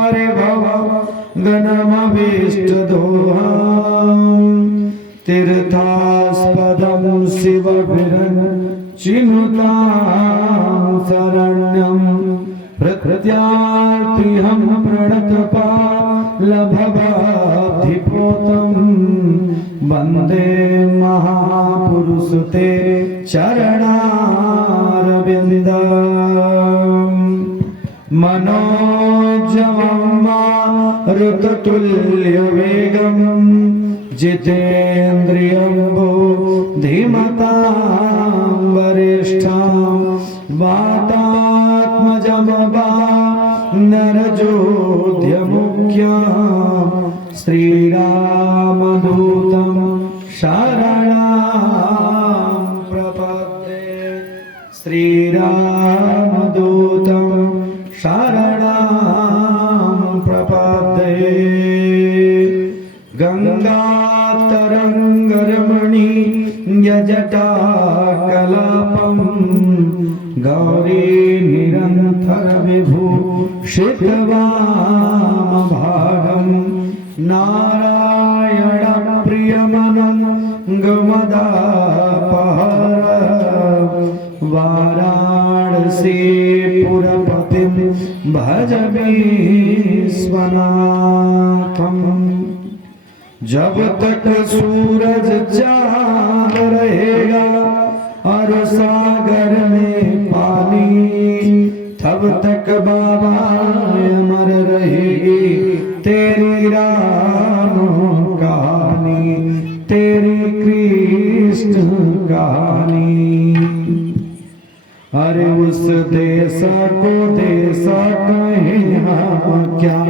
परिभव गणमभीष्टदोहम् तीर्थास्पदं शिवविरचिनुतां शरण्यं प्रकृत्यार्तिहं प्रणतपालभवाब्धिपोतं वन्दे महापुरुषते चरणारविन्दम् मनोजवं मारुततुल्यवेगं जितेन्द्रियं बुद्धिमतां वरिष्ठं वातात्मजं नरजोध्यमुख्यं श्रीरामदूतं शरणं प्रपद्ये श्रीरामदूतं शरणं प्रपद्ये गंगातरंगरमणीयजटाकलापं गौरी निरंतर विभूषितवामभागं नारायण प्रियमनंगमदापहर वाराणसीपुरपतिं भज विश्वनाथम् जब तक सूरज चांद रहेगा और सागर में पानी तब तक बाबा अमर रहेगी तेरी राम कहानी तेरी कृष्ण कहानी। अरे उस देश को देश कहें हम क्या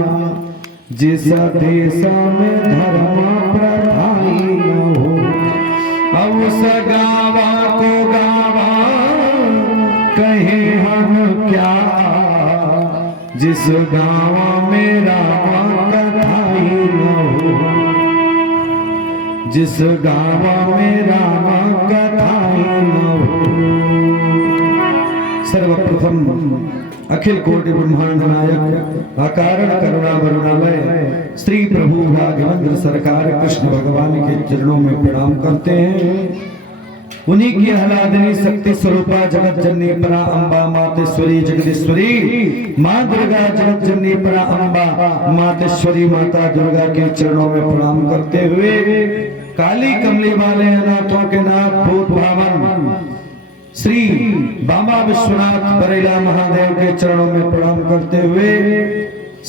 जिस देश में धर्म प्रथाई न हो अब उस गावा को गावा कहे हम क्या जिस गाँव में राम कथाई न हो जिस गाँव में राम कथाई न हो। सर्वप्रथम अखिल कोटि ब्रह्मांड नायक अकारण करुणा वरुणालय श्री प्रभु राघवेंद्र सरकार कृष्ण भगवान के चरणों में प्रणाम करते हैं। उन्हीं की आह्लादिनी शक्ति स्वरूपा जगत जननी परा अम्बा मातेश्वरी जगदीश्वरी माँ दुर्गा जगत जननी परा अम्बा मातेश्वरी माता दुर्गा के चरणों में प्रणाम करते हुए काली कमली वाले अनाथों के नाथ भूत भावन श्री बाबा विश्वनाथ बरेला महादेव के चरणों में प्रणाम करते हुए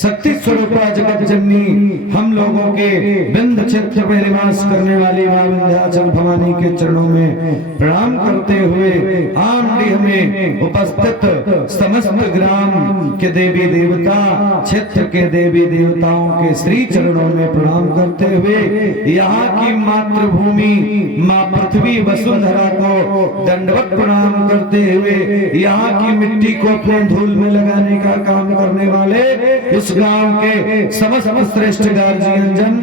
शक्ति स्वरूपा जगत जननी हम लोगों के बिंद क्षेत्र में निवास करने वाली मां विंध्याचल भवानी के चरणों में प्रणाम करते हुए आमडीह में उपस्थित समस्त ग्राम के देवी देवता क्षेत्र के देवी देवताओं के श्री चरणों में प्रणाम करते हुए यहाँ की मातृभूमि माँ पृथ्वी वसुंधरा को दंडवत प्रणाम करते हुए यहाँ की मिट्टी को अपने धूल में लगाने का काम करने वाले इस गांव के समस्त श्रेष्ठ गार्जियन जन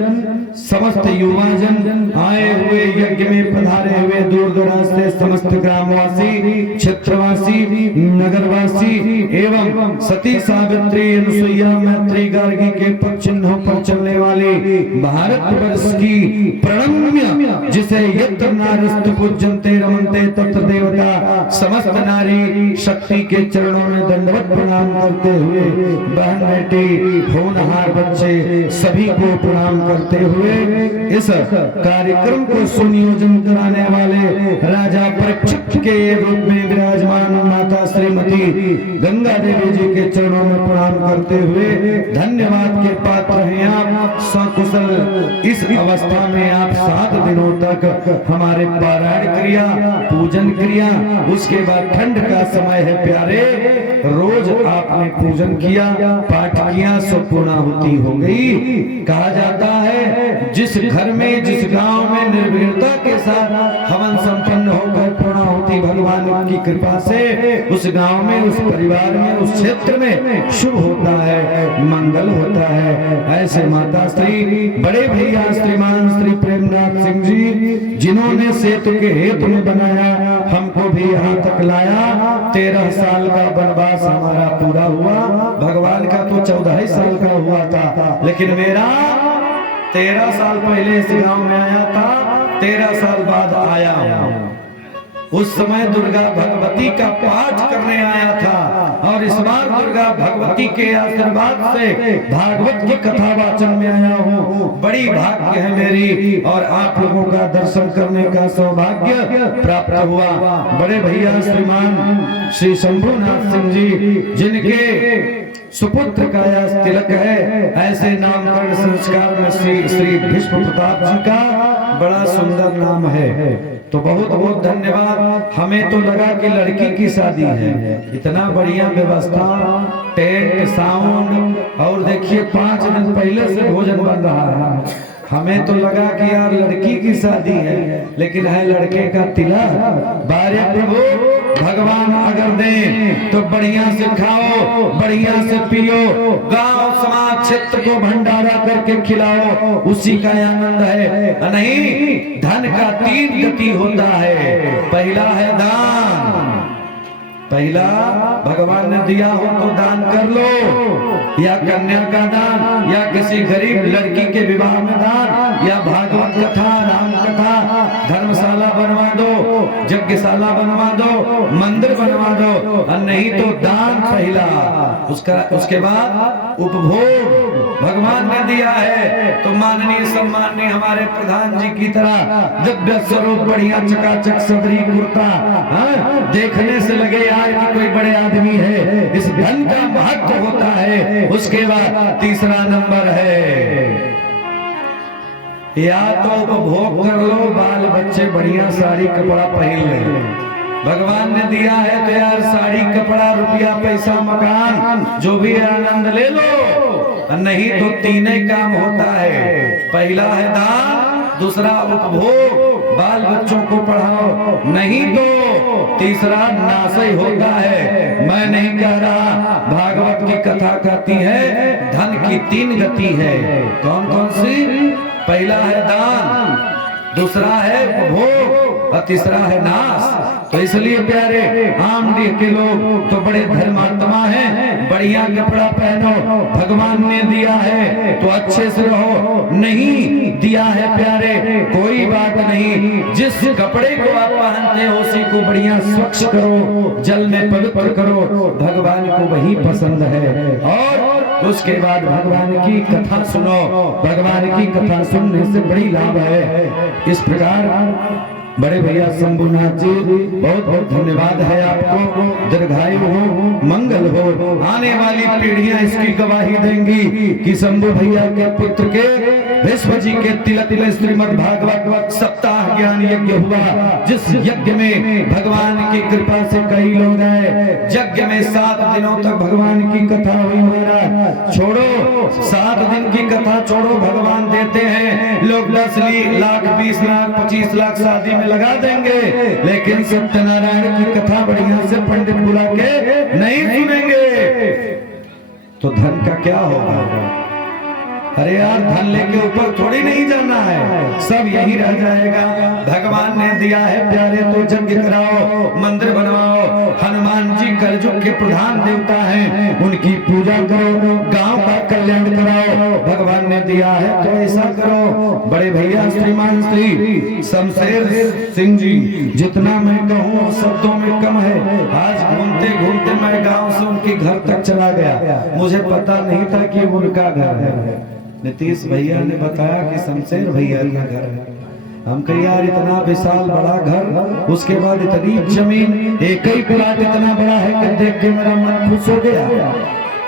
समस्त युवा जन आए हुए यज्ञ में पधारे हुए दूर दराज से समस्त ग्रामवासी क्षेत्रवासी नगरवासी एवं सती सावित्री अनुसुईया मैत्री गार्गी के पद चिन्हों पर चलने वाली भारतवर्ष की प्रणम्य जिसे यत्र नारस्तु पूज्यन्ते रमन्ते तत्र देवता समस्त नारी शक्ति के चरणों में दंडवत प्रणाम करते हुए बहन बेटी होनहार बच्चे सभी को प्रणाम करते हुए इस कार्यक्रम को सुनियोजन कराने वाले राजा परीक्षित के रूप में विराजमान माता श्रीमती गंगा देवी जी के चरणों में प्रणाम करते हुए धन्यवाद के पात्र हैं आप सकुशल। इस अवस्था में आप 7 दिनों तक हमारे पारायण क्रिया पूजन क्रिया उसके बाद ठंड का समय है प्यारे रोज आपने पूजन किया पाठ किया सब पूर्णाहुति हो गई। कहा जाता है जिस घर में जिस गांव में निर्भीरता के साथ हवन संपन्न होकर पूर्णाहुति भगवान की कृपा से उस गांव में उस परिवार में उस क्षेत्र में शुभ होता है। मंगल होता है। ऐसे माता श्री बड़े भैया श्रीमान श्री प्रेमनाथ सिंह जी, जिन्होंने सेतु के हेतु में बनाया, हमको भी यहाँ तक लाया। 13 साल का वनवास हमारा पूरा हुआ। भगवान का तो 14 साल का हुआ था, लेकिन मेरा 13 साल पहले इस गांव में आया था, 13 साल बाद आया हूं। उस समय दुर्गा भगवती का पाठ करने आया था, और इस बार दुर्गा भगवती के आशीर्वाद से भागवत की कथा वाचन में आया हूँ। बड़ी भाग्य है मेरी, और आप लोगों का दर्शन करने का सौभाग्य प्राप्त हुआ। बड़े भैया श्रीमान श्री शंभुनाथ सिंह जी, जिनके सुपुत्र का यह तिलक है, ऐसे नामकरण संस्कार में श्री भीष्म प्रताप जी का बड़ा सुंदर नाम है। तो बहुत बहुत धन्यवाद। हमें तो लगा कि लड़की की शादी है, इतना बढ़िया व्यवस्था, टेंट, साउंड, और देखिए 5 दिन पहले से भोजन बन रहा है। हमें तो लगा कि यार लड़की की शादी है, लेकिन है लड़के का तिलक। बारे प्रभु, भगवान अगर दे तो बढ़िया से खाओ, बढ़िया से पियो, गांव समाज क्षेत्र को भंडारा करके खिलाओ, उसी का आनंद है। नहीं, धन का 3 गति होता है। पहला है दान, पहला भगवान ने दिया हो तो दान कर लो, या कन्या का दान, या किसी गरीब लड़की के विवाह में दान, या भागवत कथा, राम कथा, धर्मशाला बनवा दो, यज्ञशाला बनवा दो, मंदिर बनवा दो, और नहीं तो दान पहला। उसके बाद उपभोग भगवान ने दिया है, तो माननीय सम्माननीय हमारे प्रधान जी की तरह दिव्य स्वरूप, बढ़िया चकाचक सदरी कुर्ता, देखने से लगे यार कि कोई बड़े आदमी है। इस धन का महत्व होता है। उसके बाद तीसरा नंबर है, या तो उपभोग कर लो, बाल बच्चे बढ़िया साड़ी कपड़ा पहन ले। भगवान ने दिया है तो यार साड़ी कपड़ा, रुपया, पैसा, मकान, जो भी आनंद ले लो। नहीं तो 3 काम होता है। पहला है दान, दूसरा उपभोग, बाल बच्चों को पढ़ाओ, नहीं तो तीसरा नाशय होता है। मैं नहीं कह रहा, भागवत की कथा कहती है धन की 3 गति है। कौन कौन सी? पहला है दान, दूसरा है उपभोग, और तीसरा है नाश। तो इसलिए प्यारे आमडीह के लोग तो बड़े धर्मात्मा हैं, बढ़िया कपड़ा पहनो, भगवान ने दिया है तो अच्छे से रहो, नहीं दिया है प्यारे कोई बात नहीं, जिस कपड़े को आप पहनते हो उसी को बढ़िया स्वच्छ करो, जल में पवित्र करो, भगवान को वही पसंद है। और उसके बाद भगवान की कथा सुनो, भगवान की कथा सुनने से बड़ी लाभ है। इस प्रकार बड़े भैया शंभुनाथ जी, बहुत बहुत धन्यवाद है आपको। दीर्घायु हो, मंगल हो, आने वाली पीढ़ियां इसकी गवाही देंगी कि शंभु भैया के पुत्र के भीष्म जी के तिलक में श्रीमद् भागवत सप्ताह ज्ञान यज्ञ हुआ, जिस यज्ञ में भगवान की कृपा से कई लोग आए। यज्ञ में 7 दिनों तक भगवान की कथा हुई। महाराज छोड़ो, 7 दिन की कथा छोड़ो, भगवान देते हैं लोग 10 लाख 20 लाख 25 लाख शादी में लगा देंगे, लेकिन सत्यनारायण की कथा बढ़िया से पंडित बुला के नहीं सुनेंगे तो धन का क्या होगा? अरे यार, धन लेके ऊपर थोड़ी नहीं जाना है, सब यही रह जाएगा। भगवान ने दिया है प्यारे तो यज्ञ कराओ, मंदिर बनवाओ, हनुमान जी कलयुग के प्रधान देवता हैं, उनकी पूजा करो, गांव का कल्याण कराओ, भगवान ने दिया है तो ऐसा करो। बड़े भैया श्रीमान श्री शमशेर सिंह जी, जितना मैं कहूँ शब्दों में कम है। आज घूमते घूमते मैं गाँव से उनके घर तक चला गया, मुझे पता नहीं था कि उनका घर है। नीतीश भैया ने बताया कि शमशेर भैया का घर है। हम कहे यार इतना विशाल बड़ा घर, उसके बाद इतनी जमीन, एक ही प्लाट इतना बड़ा है कि देख के मेरा मन खुश हो गया,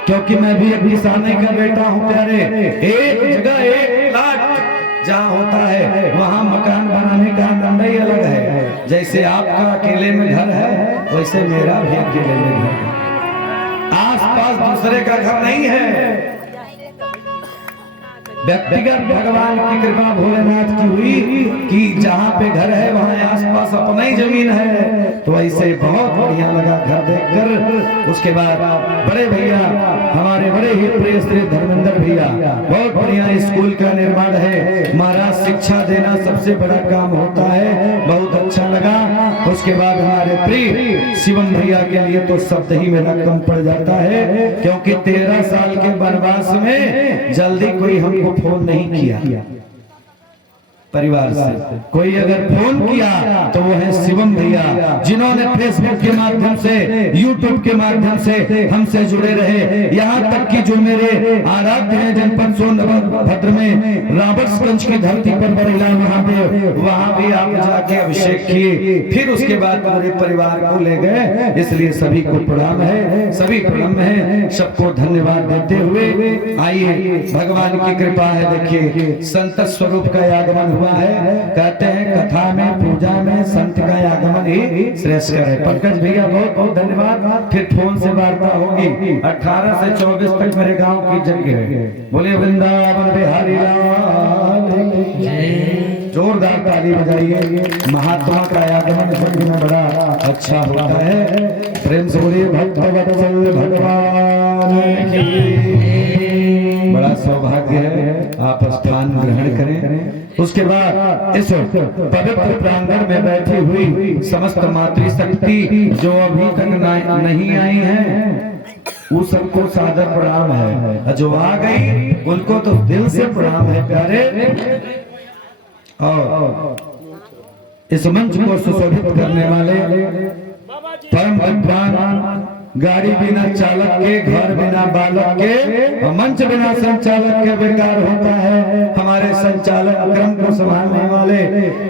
क्योंकि मैं भी एक किसान का बेटा हूँ प्यारे। एक जगह एक प्लाट जहाँ होता है वहाँ मकान बनाने का आनंद ही अलग है। जैसे आपका अकेले में घर है, वैसे मेरा भी अकेले में घर है, आस पास दूसरे का घर नहीं है। व्यक्तिगत भगवान की कृपा भोलेनाथ की हुई कि जहाँ पे घर है वहाँ आसपास अपना ही जमीन है, तो ऐसे बहुत बढ़िया लगा घर देखकर। उसके बाद बड़े भैया हमारे बड़े ही प्रिय श्री धर्मेंद्र भैया, बहुत बढ़िया स्कूल का निर्माण है। महाराज शिक्षा देना सबसे बड़ा काम होता है, बहुत अच्छा लगा। उसके बाद हमारे प्रिय शिवम भैया के लिए तो शब्द ही मेरा कम पड़ जाता है, क्योंकि 13 साल के वनवास में जल्दी कोई हमको फोन नहीं किया। परिवार से कोई अगर फोन किया तो वो है शिवम भैया, जिन्होंने फेसबुक के माध्यम से, यूट्यूब के माध्यम से हमसे जुड़े रहे। यहाँ तक कि जो मेरे आराध्य हैं जनपद सोनभद्र में राबर्ट्सगंज की धरती पर बरेला महादेव, वहाँ भी आप जाके अभिषेक किए, फिर उसके बाद पूरे परिवार को ले गए। इसलिए सभी को प्रणाम है, सभी प्रणाम है, सबको धन्यवाद देते हुए आइए भगवान की कृपा है। देखिए संत स्वरूप का आगमन हुआ है। कहते हैं कथा में, पूजा में संत का आगमन ही श्रेष्ठ है। पंकज भैया बहुत बहुत धन्यवाद। फिर फोन से वार्ता होगी। 18 से 24 तक मेरे गांव की जगह है। बोले वृंदावन बिहारी लाल की। जोरदार ताली बजाइए। महात्मा का आगमन यज्ञ में बड़ा अच्छा होता है। प्रेम से बोलिए भक्त वत्सल भगवान की। बड़ा सौभाग्य है आप स्थान ग्रहण करें। उसके बाद इस पवित्र प्रांगण में बैठी हुई समस्त मातृशक्ति जो अभी तक नहीं आई है, वो सबको सादर प्रणाम है। जो आ गई उनको तो दिल से प्रणाम है प्यारे। और इस मंच को सुशोभित करने वाले परम विद्वान, गाड़ी बिना चालक के, घर बिना बालक के, मंच बिना संचालक के बेकार होता है। हमारे संचालक क्रम को संभालने वाले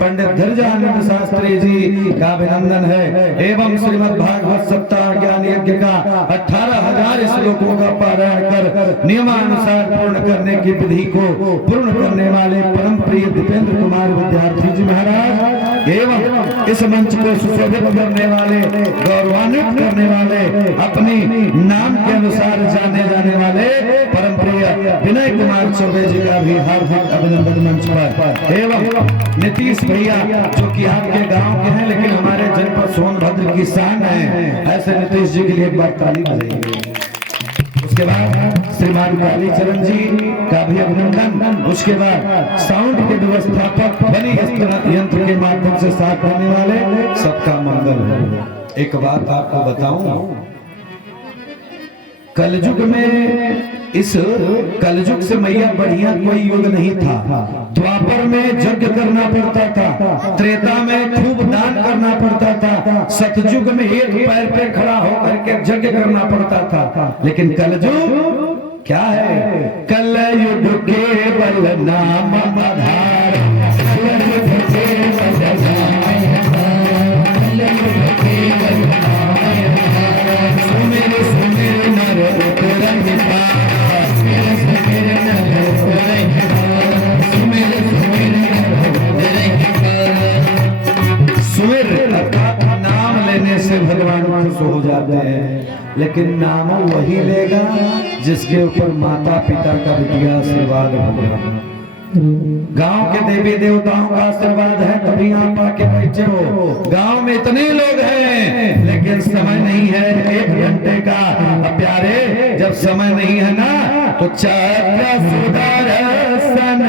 पंडित धैर्यानंद शास्त्री जी का अभिनंदन है। एवं श्रीमद् भागवत सप्ताह ज्ञान यज्ञ का 18,000 श्लोकों का पारायण कर नियमानुसार पूर्ण करने की विधि को पूर्ण करने वाले परम प्रिय दीपेंद्र कुमार विद्यार्थी जी महाराज, एवं इस मंच को सुशोभित करने वाले, गौरवान्वित करने वाले, अपनी नाम के अनुसार जाने जाने वाले परम प्रिय विनय कुमार चौबे जी का भी हार्दिक अभिनंदन मंच पर। एवं नीतीश भैया जो कि आपके गांव के हैं लेकिन हमारे जनपद सोनभद्र की शान है, ऐसे नीतीश जी के लिए एक बार ताली बजाइए। उसके बाद श्रीमान कालीचरण जी का भी अभिनंदन। उसके बाद साउंड के व्यवस्थापक बनी यंत्र के माध्यम से साथ देने वाले सबका मंगल हो। एक बात आपको बताऊं, कलयुग में, इस कलयुग से मैया बढ़िया कोई युग नहीं था। द्वापर में यज्ञ करना पड़ता था, त्रेता में खूब दान करना पड़ता था, सतयुग में एक पैर पे खड़ा होकर के यज्ञ करना पड़ता था। लेकिन कलयुग क्या है? कलयुग केवल नाम आधार, नाम लेने से भगवान खुश हो जाते हैं। लेकिन नाम वही लेगा जिसके ऊपर माता पिता का विद्या आशीर्वाद होगा। गांव के देवी देवताओं का आशीर्वाद है तभी आप आके बैठे हो। गांव में इतने लोग हैं लेकिन समय नहीं है 1 घंटे का। प्यारे जब समय नहीं है ना तो चक्र सुदर्शन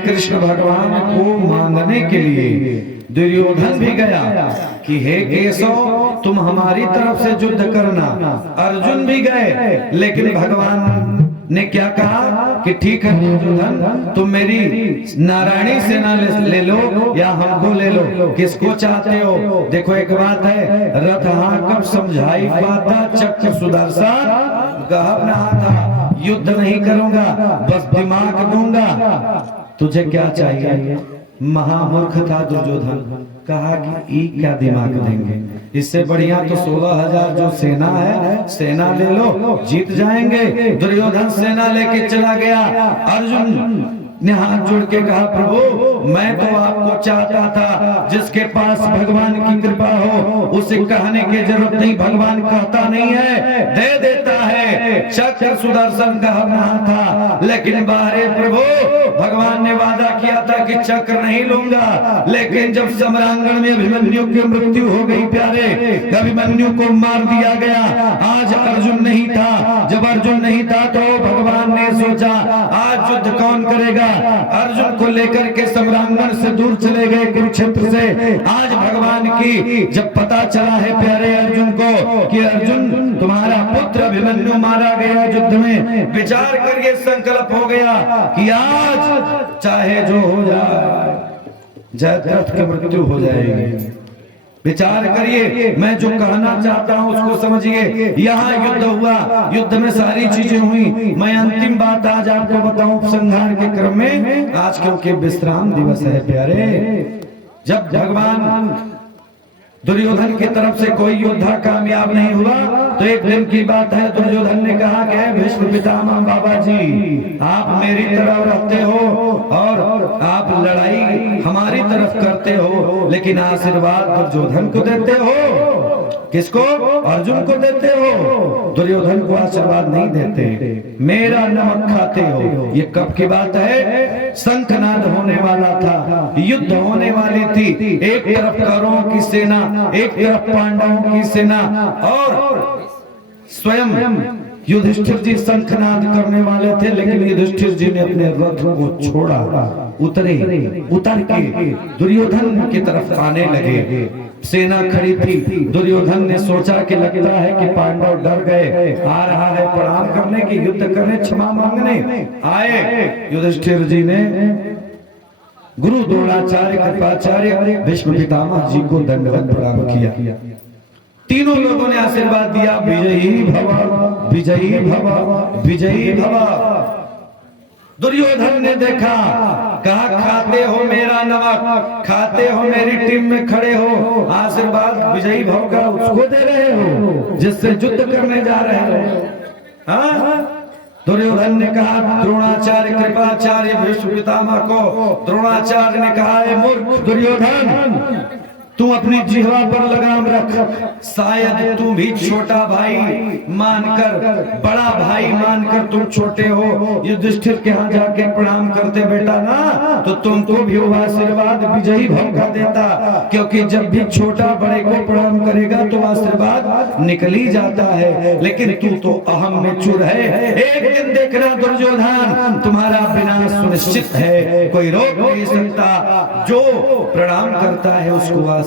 कृष्ण भगवान को मांगने के लिए दुर्योधन भी गया कि हे केशव तुम हमारी तरफ से युद्ध करना। अर्जुन भी गए लेकिन भगवान ने क्या कहा कि ठीक है दुर्योधन तुम मेरी नारायणी सेना ले लो या हमको ले लो, किसको चाहते हो? देखो एक बात है, रथ कब समझाई पाता चक्र सुदर्शन गहब नहा था। युद्ध नहीं करूंगा बस दिमाग दूंगा। तुझे क्या चाहिए? महामूर्ख था दुर्योधन, कहा कि क्या दिमाग देंगे, इससे बढ़िया तो 16,000 जो सेना है, सेना ले लो, जीत जाएंगे। दुर्योधन सेना लेके चला गया। अर्जुन ने हाथ जोड़ के कहा, प्रभु मैं तो आपको चाहता था, जिसके पास भगवान की कृपा हो उसे कहने की जरूरत नहीं, भगवान कहता नहीं है, दे देता है। चक्र सुदर्शन का रहा था, लेकिन बाहरे प्रभु भगवान ने वादा किया था कि चक्र नहीं लूंगा, लेकिन जब सम्रांगण में अभिमन्यु की मृत्यु हो गई प्यारे, अभिमन्यु को मार दिया गया। आज अर्जुन नहीं था, जब अर्जुन नहीं था तो भगवान ने सोचा आज युद्ध कौन करेगा। अर्जुन को लेकर के सम्रांगण से दूर चले गए कुरुक्षेत्र से। आज भगवान की जब पता चला है प्यारे अर्जुन को कि अर्जुन तुम्हारा पुत्र अभिमन्यु मारा गया युद्ध में, विचार करके संकल्प हो गया कि आज चाहे जो हो जाए, जयद्रथ की मृत्यु हो जाएगी। विचार करिए, मैं जो कहना चाहता हूं उसको समझिए। यहाँ युद्ध हुआ, युद्ध में सारी चीजें हुई। मैं अंतिम बात आज आपको बताऊं उपसंहार के क्रम में, आज क्योंकि विश्राम दिवस है प्यारे। जब भगवान दुर्योधन की तरफ से कोई योद्धा कामयाब नहीं हुआ तो एक दिन की बात है, दुर्योधन ने कहा कि भीष्म पितामह बाबा जी, आप मेरी तरफ रहते हो और आप लड़ाई हमारी तरफ करते हो, लेकिन आशीर्वाद दुर्योधन को देते हो। किसको? अर्जुन को देते हो, दुर्योधन को आशीर्वाद नहीं देते। मेरा नमक खाते हो। ये कब की बात है? शंखनाद होने वाला था, युद्ध होने वाली थी। एक तरफ कौरवों की सेना, एक तरफ पांडवों की सेना, और स्वयं युधिष्ठिर जी शंखनाद करने वाले थे, लेकिन युधिष्ठिर जी ने अपने रथ को छोड़ा, उतर के दुर्योधन की तरफ आने लगे। सेना खड़ी थी, दुर्योधन ने सोचा कि लगता है कि पांडव डर गए, आ रहा है प्रणाम करने की, युद्ध करने, क्षमा मांगने आए। युधिष्ठिर जी ने गुरु द्रोणाचार्य, कृपाचार्य, भीष्म पितामह जी को दंडवत प्रणाम किया। तीनों लोगों ने आशीर्वाद दिया, विजयी भव, विजयी भव, विजयी भव। दुर्योधन ने देखा, कहा खाते हो मेरा नमक, खाते हो मेरी टीम में खड़े हो, आशीर्वाद विजयी भव का उसको दे रहे हो जिससे युद्ध करने जा रहे हो। हाँ? दुर्योधन ने कहा द्रोणाचार्य, कृपाचार्य, भीष्म पितामह को। द्रोणाचार्य ने कहा, मूर्ख दुर्योधन, तू अपनी जिह्वा पर लगाम रख। शायद तू भी छोटा भाई मानकर, बड़ा भाई मानकर तुम छोटे हो, युधिष्ठिर के यहाँ जाके प्रणाम करते बेटा ना, तो तुमको भी वो आशीर्वाद विजयी भव का देता, क्योंकि जब भी छोटा बड़े को प्रणाम करेगा तो आशीर्वाद निकल ही जाता है। लेकिन तू तो अहम में चूर है। एक दिन देखना दुर्योधन, तुम्हारा विनाश सुनिश्चित है, कोई रोक नहीं सकता। जो प्रणाम करता है उसको आशीर्वाद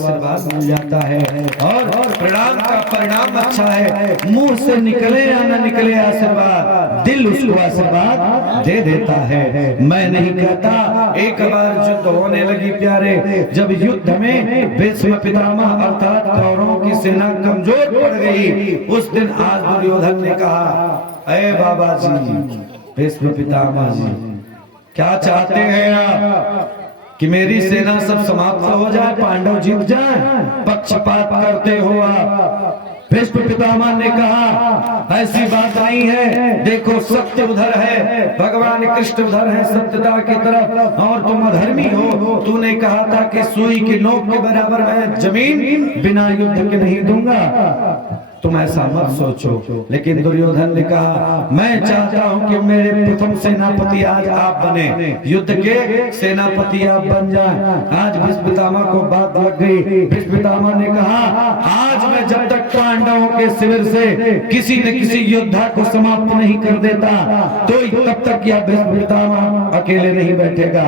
मिल जाता है, और प्रणाम का परिणाम अच्छा है। मुंह से निकले या न निकले आशीर्वाद, दिल उसको आशीर्वाद दे देता है। मैं नहीं कहता। एक बार युद्ध होने लगी प्यारे, जब युद्ध में भीष्म पितामह अर्थात कौरवों की सेना कमजोर पड़ गई, उस दिन आज दुर्योधन ने कहा, अरे बाबा जी, भीष्म पितामह जी, क्या चाहते हैं आप कि मेरी सेना सब समाप्त हो जाए, पांडव जीत जाए? पक्षपात करते हो आप। भीष्म पितामह ने कहा, ऐसी बात नहीं है, देखो सत्य उधर है, भगवान कृष्ण उधर है सत्यता की तरफ, और तुम अधर्मी हो। तूने कहा था कि सुई की नोक के बराबर मैं जमीन बिना युद्ध के नहीं दूंगा, तुम ऐसा मत सोचो। लेकिन दुर्योधन ने कहा, मैं चाहता हूं कि मेरे प्रथम सेनापति आज आप बने, युद्ध के सेनापति आप बन जाएं। आज भीष्म पितामह को बात लग गई। भीष्म पितामह ने कहा, आज मैं जब तक पांडवों के शिविर से किसी न किसी योद्धा को समाप्त नहीं कर देता, तो तब तक यह भीष्म पितामह अकेले नहीं बैठेगा।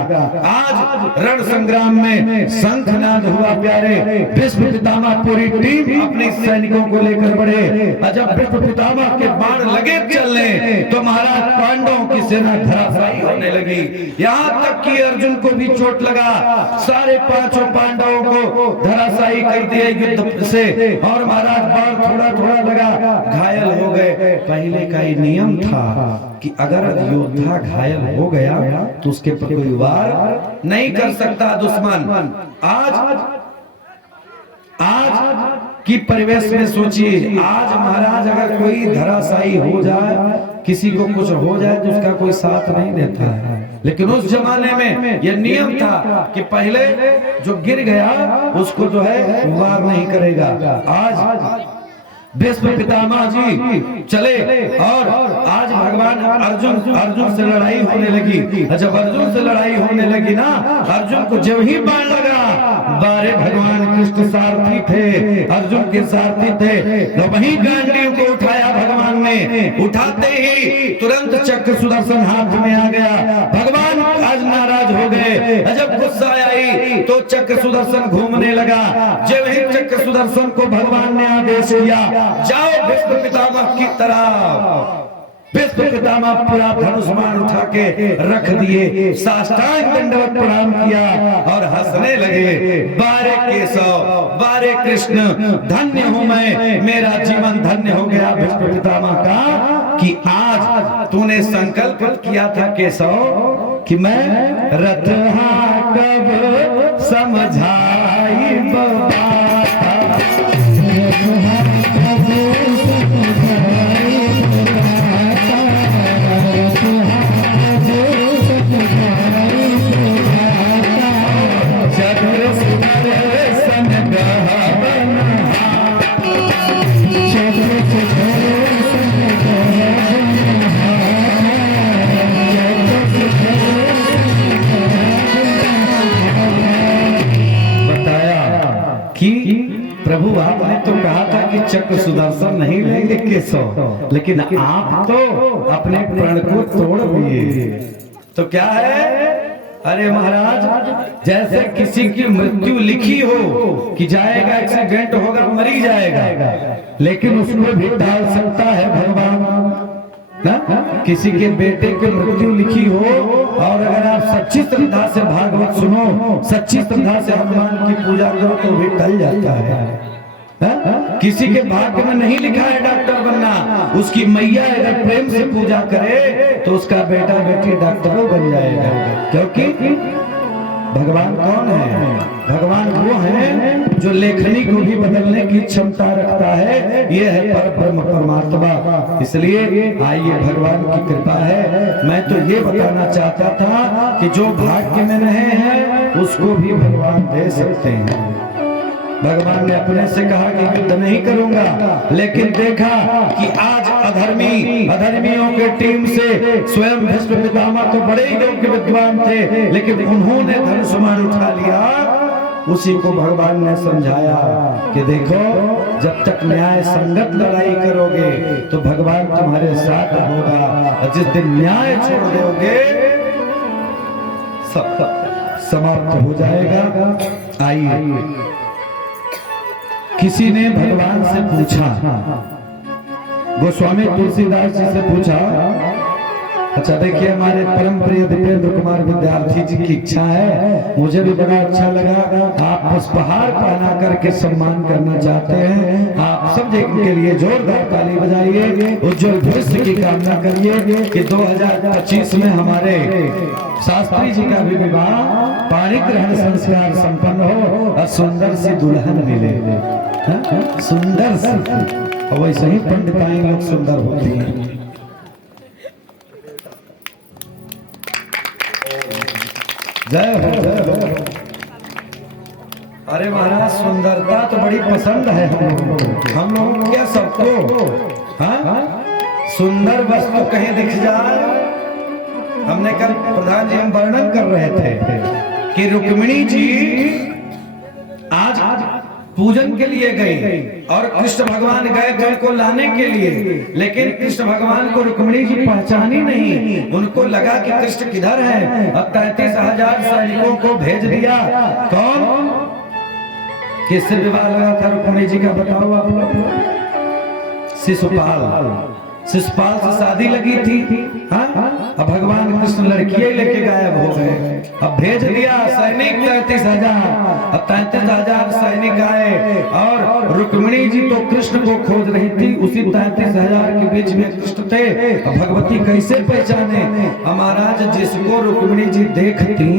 आज रण संग्राम में शंखनाद हुआ प्यारे, भीष्म पितामह पूरी टीम अपने सैनिकों को लेकर बढ़े और जब भीष्म पितामह के बाण लगे चलने तो महाराज पांडवों की सेना धराशायी होने लगी। यहाँ तक कि अर्जुन को भी चोट लगा, सारे पांचों पांडवों को धराशायी कर दिया युद्ध से, और महाराज बाण थोड़ा थोड़ा लगा, घायल हो गए। पहले का ही नियम था कि अगर योद्धा घायल हो गया तो उसके पर कोई वार नहीं कर सकता दुश्मन। आज की परिवेश में सोचिए, आज महाराज अगर कोई धराशायी हो जाए, किसी को कुछ हो जाए तो उसका कोई साथ नहीं देता है। लेकिन उस जमाने में यह नियम था कि पहले जो गिर गया उसको जो है वार नहीं करेगा। आज भीष्म पितामह जी चले और आज भगवान अर्जुन से लड़ाई होने लगी। जब अर्जुन से लड़ाई होने लगी ना, अर्जुन को जब ही बाण लगा, बारे भगवान कृष्ण सारथी थे, अर्जुन के सारथी थे, तो वहीं गांडीव को उठाया भगवान ने। उठाते ही तुरंत चक्र सुदर्शन हाथ में आ गया। भगवान आज नाराज हो गए। जब गुस्सा आई तो चक्र सुदर्शन घूमने लगा। जब ही चक्र सुदर्शन को भगवान ने आदेश किया, जाओ भीष्म पितामह की तरफ। भीष्म पितामह पूरा धनुष्मान उठा के रख दिए, साष्टांग दंडवत प्रणाम किया और हंसने लगे। बारे केशव, बारे कृष्ण, धन्य हूं मैं, मेरा जीवन धन्य हो गया भीष्म पितामह का कि आज तूने संकल्प किया था केशव कि मैं रथ कब समझाई बाबा। प्रभु आपने तो कहा था कि चक्र सुदर्शन नहीं लेंगे केशव, लेकिन आप तो अपने प्रण को तोड़ दिए। तो क्या है? अरे महाराज, जैसे किसी की मृत्यु लिखी हो कि जाएगा, एक्सीडेंट होगा, मरी जाएगा, लेकिन उसको भी टाल सकता है भगवान ना। किसी के बेटे की मृत्यु लिखी हो और अगर आप सच्ची श्रद्धा से भागवत सुनो, सच्ची श्रद्धा से हनुमान की पूजा करो तो भी टल जाता है। किसी के भाग्य में नहीं लिखा है डॉक्टर बनना, उसकी मैया अगर प्रेम से पूजा करे तो उसका बेटा बेटी डॉक्टरों बन जाएगा। क्योंकि भगवान कौन है? भगवान वो है जो लेखनी को भी बदलने की क्षमता रखता है। ये है परब्रह्म परमात्मा। इसलिए आइए, भगवान की कृपा है। मैं तो ये बताना चाहता था कि जो भाग्य में नहीं है उसको भी भगवान दे सकते हैं। भगवान ने अपने से कहा कि युद्ध नहीं करूंगा, लेकिन देखा कि आज अधर्मियों के टीम से स्वयं भीष्म पितामह तो बड़े ही योग्य विद्वान थे, लेकिन उन्होंने धनुष्मान उठा लिया। उसी को भगवान ने समझाया कि देखो, जब तक न्याय संगत लड़ाई करोगे तो भगवान तुम्हारे साथ होगा, जिस दिन न्याय छोड़ दोगे समाप्त हो जाएगा। आइए, किसी ने भगवान से पूछा, गोस्वामी तुलसीदास जी से पूछा, अच्छा देखिए, हमारे परम प्रिय दीपेंद्र कुमार विद्यार्थी जी की इच्छा है, मुझे भी बड़ा अच्छा लगा, आप पुष्पहार पहना करके सम्मान करना चाहते हैं। आप सब के लिए जोरदार ताली बजाइए, उज्जवल भविष्य की कामना करिए कि 2025 में हमारे शास्त्री जी का भी विवाह पाणिक ग्रहण संस्कार संपन्न हो और सुंदर सी दुल्हन मिले। सुंदर सी, वैसे ही पंडिताई लोग सुंदर होती हैं। जय हो, जय हो। अरे महाराज, सुंदरता तो बड़ी पसंद है हम लोगों को, क्या सबको? हाँ, सुंदर वस्तु कहीं दिख जाए। हमने कल प्रधान जी हम वर्णन कर रहे थे कि रुक्मिणी जी आज पूजन के लिए गई और कृष्ण भगवान गए थे उनको लाने के लिए, लेकिन कृष्ण भगवान को रुक्मिणी जी पहचानी नहीं। उनको लगा कि कृष्ण किधर है। अब 33,000 सैनिकों को भेज दिया। कौन, किससे विवाह लगा था रुक्मिणी जी का, बताओ आप? शिशुपाल से शादी लगी थी। हाँ? अब भगवान कृष्ण लड़कियां लेके गायब हो गए। अब भेज दिया सैनिक 33,000। अब 33,000 सैनिक आए और रुक्मिणी जी तो कृष्ण को खोज रही थी। उसी 33,000 के बीच में कृष्ण थे। अब भगवती कैसे पहचाने? महाराज जिसको रुक्मिणी जी देखती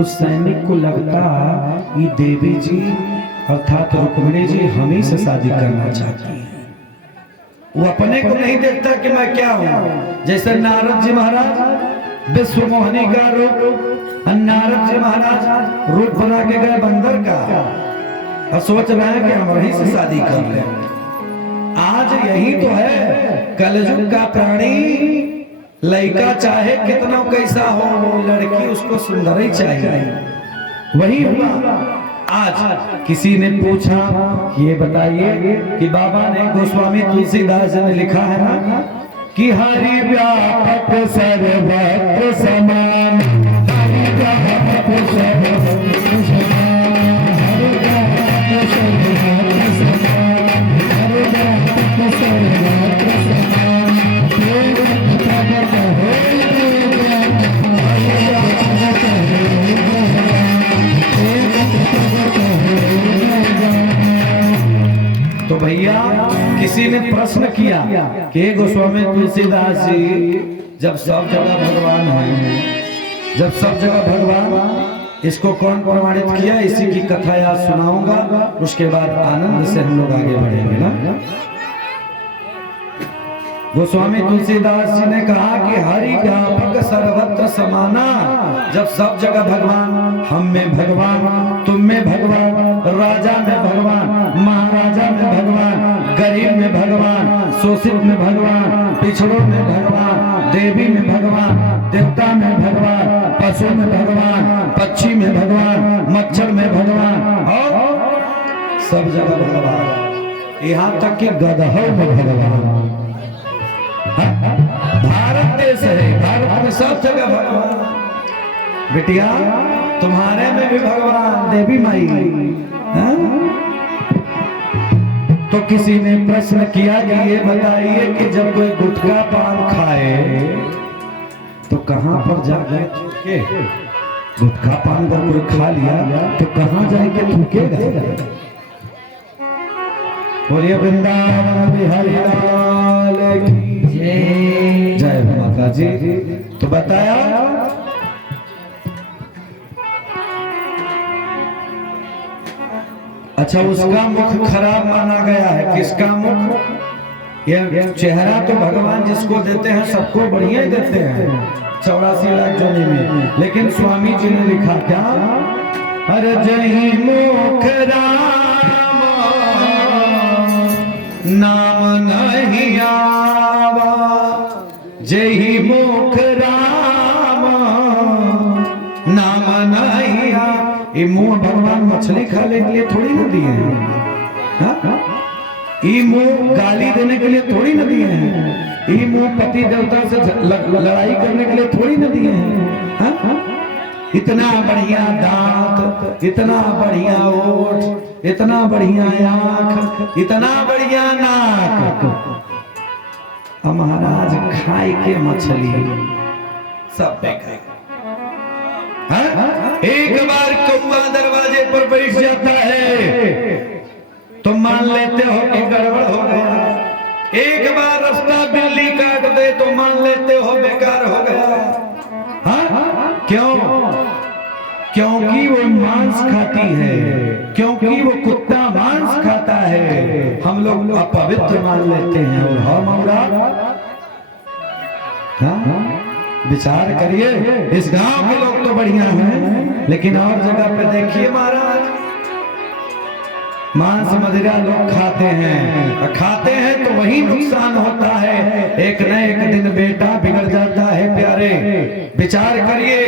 उस सैनिक को लगता ये देवी जी अर्थात रुक्मिणी जी हम ही से शादी करना चाहती है। वो अपने को नहीं देखता कि मैं क्या हूँ। जैसे नारद जी महाराज विश्व मोहनी का रूप, नारद जी महाराज रूप बना के गए बंदर का और सोच रहे हैं कि हम वहीं से शादी कर लें। आज यही तो है कलयुग का प्राणी। लड़का चाहे कितना कैसा हो, लड़की उसको सुंदर ही चाहिए। वही हुआ। आज किसी ने पूछा ये बताइए कि बाबा ने गोस्वामी तुलसीदास जी ने लिखा है ना कि हरि व्यापक सर्वत्र समान, हरि व्यापक सर्वत्र समान, हरि व्यापक सर्वत्र समान, हरि व्यापक सर्वत्र समान, प्रगट हो तो भैया किसी ने प्रश्न किया कि गोस्वामी तुलसीदास जी जब सब जगह भगवान है, जब सब जगह भगवान, इसको कौन प्रमाणित किया? इसी की कथा आज सुनाऊंगा, उसके बाद आनंद से हम लोग आगे बढ़ेंगे ना। गोस्वामी तुलसीदास जी ने कहा कि हरि व्यापक सर्वत्र समाना। जब सब जगह भगवान, हम में भगवान, तुम में भगवान, राजा में भगवान, महाराजा में भगवान, गरीब में भगवान, शोषित में भगवान, पिछड़ों में भगवान, देवी में भगवान, देवता में भगवान, पशु में भगवान, पक्षी में भगवान, मच्छर में भगवान और सब जगह भगवान। यहाँ तक कि गदहों में भगवान। भारत देश है, भारत में सब जगह भगवान। बिटिया तुम्हारे में भी भगवान, देवी माई। तो किसी ने प्रश्न किया कि ये बताइए कि जब कोई गुटखा पान खाए तो कहां पर जाके थूके? गुटखा पान अगर कोई खा लिया तो कहां जाके थूकेगा? बोलिए वृंदावन बिहारी लाल की जय माता जी। तो बताया अच्छा उसका मुख खराब माना गया है। किसका मुख? ये चेहरा तो भगवान जिसको देते हैं सबको बढ़िया ही देते हैं 84 लाख जोनी में। लेकिन स्वामी जी ने लिखा क्या? अरे जही मुख राम नाम नहीं आवा, जही मुख राम नाम नहीं आ। ये मुंह भगवान मछली खाने के लिए थोड़ी ना दिए हैं। ये मुंह गाली देने के लिए थोड़ी ना दिए हैं। ये मुंह पति देवता से लड़ाई करने के लिए थोड़ी ना दिए हैं। इतना बढ़िया दांत, इतना बढ़िया ओठ, इतना बढ़िया आंख, इतना बढ़िया नाक। महाराज खाए के मछली सब बेकार। एक बार कौवा दरवाजे पर बैठ जाता है तो मान लेते हो कि गड़बड़ हो गया। एक बार रास्ता बिल्ली काट दे तो मान लेते हो बेकार हो गया। हाँ? क्यों? क्योंकि वो मांस खाती है, क्योंकि वो कुत्ता मांस खाता है। हम लोग अपवित्र मान लेते हैं। और हम विचार करिए, इस गांव के लोग तो बढ़िया हैं, लेकिन और जगह पे देखिए महाराज मांस मदिरा लोग खाते हैं। खाते हैं तो वही नुकसान होता है। एक न एक दिन बेटा बिगड़ जाता है। प्यारे विचार करिए,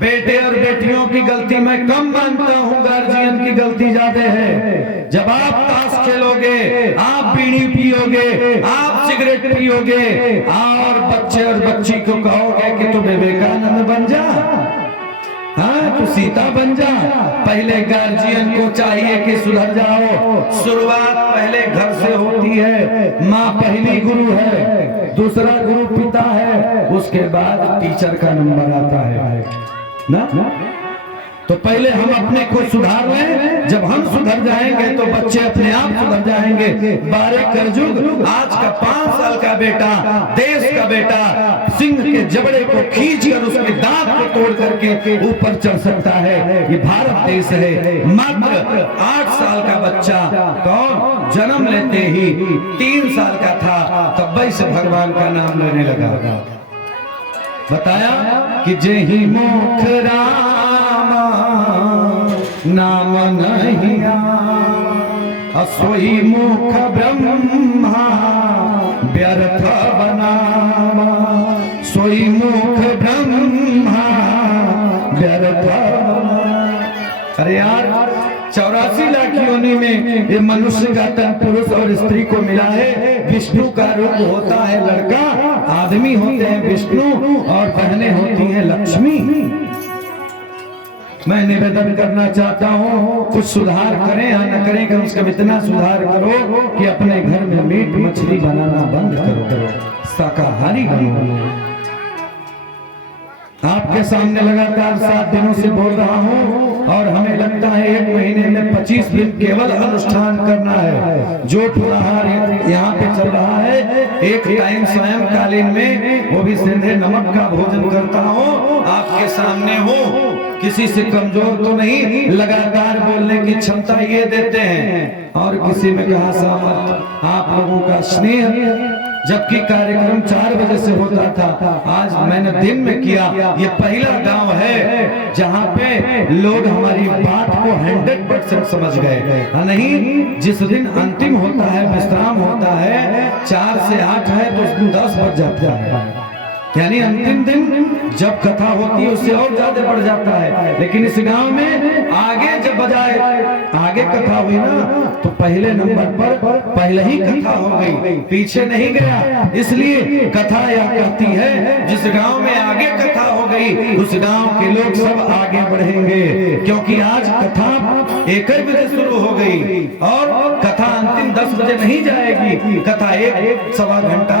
बेटे और बेटियों की गलती मैं कम मानता हूँ, गार्जियन की गलती ज्यादा है। जब आप ताश खेलोगे, आप बीड़ी पियोगे, आप सिगरेट पियोगे और बच्चे और बच्ची को कहोगे कि तू विवेकानंद बन जा, हाँ तू सीता बन जा। पहले गार्जियन को चाहिए कि सुधर जाओ। शुरुआत पहले घर से होती है। माँ पहली गुरु है, दूसरा गुरु पिता है, उसके बाद टीचर का नंबर आता है ना। तो पहले हम अपने को सुधार लें। जब हम सुधर जाएंगे तो बच्चे अपने आप सुधर जाएंगे। 12 करजुग आज का 5 साल का बेटा, देश का बेटा सिंह के जबड़े को खींच कर उसके दांत को तोड़ करके ऊपर चढ़ सकता है। ये भारत देश है। मात्र 8 साल का बच्चा कौन जन्म लेते ही 3 साल का था, तब वही से भगवान का नाम लेने लगा। बताया कि जेहि मुख रामा नाम नहीं सोई मुख ब्रह्मा व्यर्थ बनावा। सोई मुख ब्रह्मा व्यर्थ बनावा। अरे यार 84 लाख योनि में ये मनुष्य का तन पुरुष और स्त्री को मिला है। विष्णु का रूप होता है लड़का, आदमी होते हैं विष्णु और बहनें होती हैं लक्ष्मी। मैं निवेदन करना चाहता हूँ, कुछ सुधार करें या न करें, कम से कम इतना सुधार करो कि अपने घर में मीट मछली बनाना बंद करो, शाकाहारी बनो। आपके सामने लगातार 7 दिनों से बोल रहा हूँ और हमें लगता है 1 महीने में 25 दिन केवल अनुष्ठान करना है। जो फलाहार यहाँ पे चल रहा है, एक टाइम स्वयं कालीन में वो भी सिंधे नमक का भोजन करता हूँ। आपके सामने हो, किसी से कमजोर तो नहीं, लगातार बोलने की क्षमता ये देते हैं और किसी में कहा सामर्थ आप लोगों का स्नेह। जबकि कार्यक्रम 4 बजे से होता था, आज मैंने दिन में किया। ये पहला गांव है जहां पे लोग हमारी बात को 100% समझ गए। नहीं, जिस दिन अंतिम होता है, विश्राम होता है, 4 से 8 है तो उस दिन 10 बज जाता है। यानी अंतिम दिन जब कथा होती है उससे और ज्यादा बढ़ जाता है। लेकिन इस गांव में आगे जब बजाए आगे कथा हुई ना, तो पहले नंबर पर पहले ही कथा हो गई, पीछे नहीं गया। इसलिए कथा यह कहती है जिस गांव में आगे कथा हो गई उस गांव के लोग सब आगे बढ़ेंगे। क्योंकि आज कथा 1 बजे शुरू हो गई और कथा अंतिम 10 बजे नहीं जाएगी। कथा 1-1.25 घंटा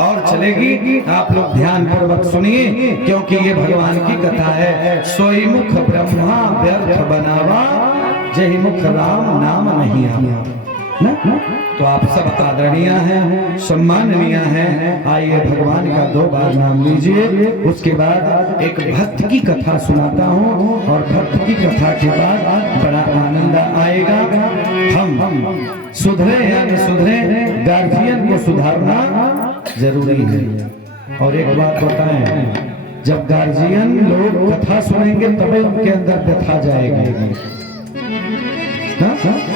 और चलेगी। आप लोग ध्यान पूर्वक सुनिए, क्योंकि ये भगवान की कथा है। सोई मुख ब्रह्मा व्यर्थ बनावा, जहि मुख राम नाम नहीं आवा ना। तो आप सब आदरणीय हैं, सम्माननीय हैं। आइए भगवान का 2 बार नाम लीजिए। उसके बाद एक भक्त की कथा सुनाता हूँ और भक्त की कथा के बाद बड़ा आनंद आएगा। हम सुधरे या न सुधरे, गार्जियन को सुधारना जरूरी है। और एक बात बताएं, जब गार्जियन लोग कथा सुनेंगे तभी उनके अंदर व्यथा जाएगी।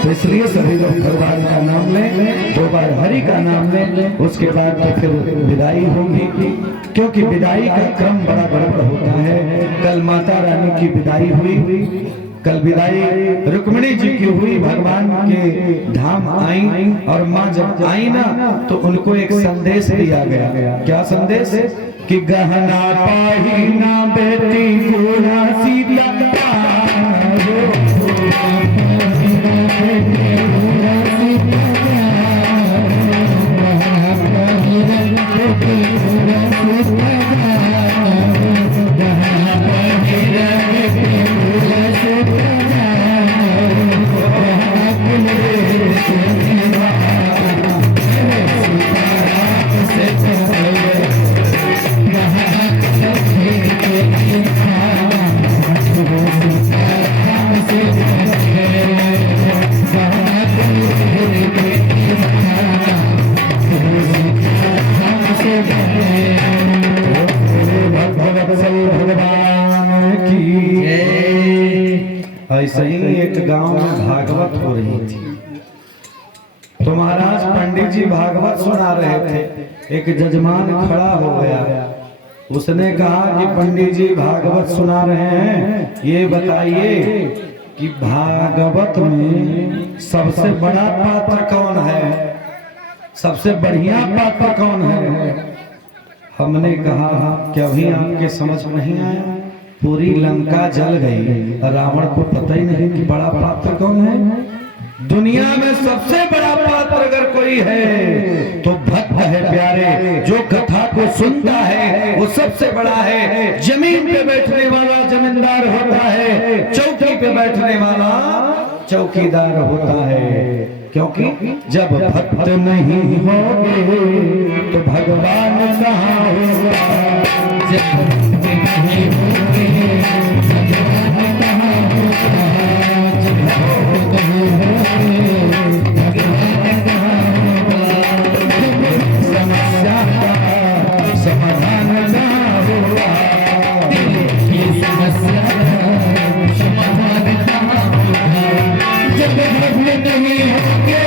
तो इसलिए सभी लोग भगवान का नाम लें, 2 बार हरि का नाम लें। उसके बाद तो फिर विदाई होगी, क्योंकि विदाई का क्रम बड़ा गड़बड़ होता है। कल माता रानी की विदाई हुई, कल विदाई रुक्मिणी जी की हुई। भगवान के धाम आई और माँ जब आई ना तो उनको एक संदेश दिया गया। क्या संदेश? कि गहना पाही ना बेटी गोरा सीता। ऐसे ही एक गांव में भागवत हो रही थी, तो महाराज पंडित जी भागवत सुना रहे थे। एक जजमान खड़ा हो गया, उसने कहा कि पंडित जी भागवत सुना रहे हैं, ये बताइए कि भागवत में सबसे बड़ा पात्र कौन है, सबसे बढ़िया पात्र कौन है? हमने कहा क्या भी आपके समझ नहीं आया? पूरी लंका जल गई, रावण को पता ही नहीं कि बड़ा पात्र कौन है। दुनिया में सबसे बड़ा पात्र अगर कोई है तो भक्त है प्यारे, जो कथा को सुनता है वो सबसे बड़ा है। जमीन पे बैठने वाला जमींदार होता है, चौकी पे बैठने वाला चौकीदार होता है। क्योंकि जब भक्त नहीं होंगे तो भगवान कहाँ होगा, जब भक्त नहीं होंगे भगवान कहाँ होगा, जब भक्त नहीं होंगे भगवान कहाँ होगा, समस्या का समाधान कहाँ होगा, की समस्या का समाधान कहाँ होगा, जब भक्त नहीं होंगे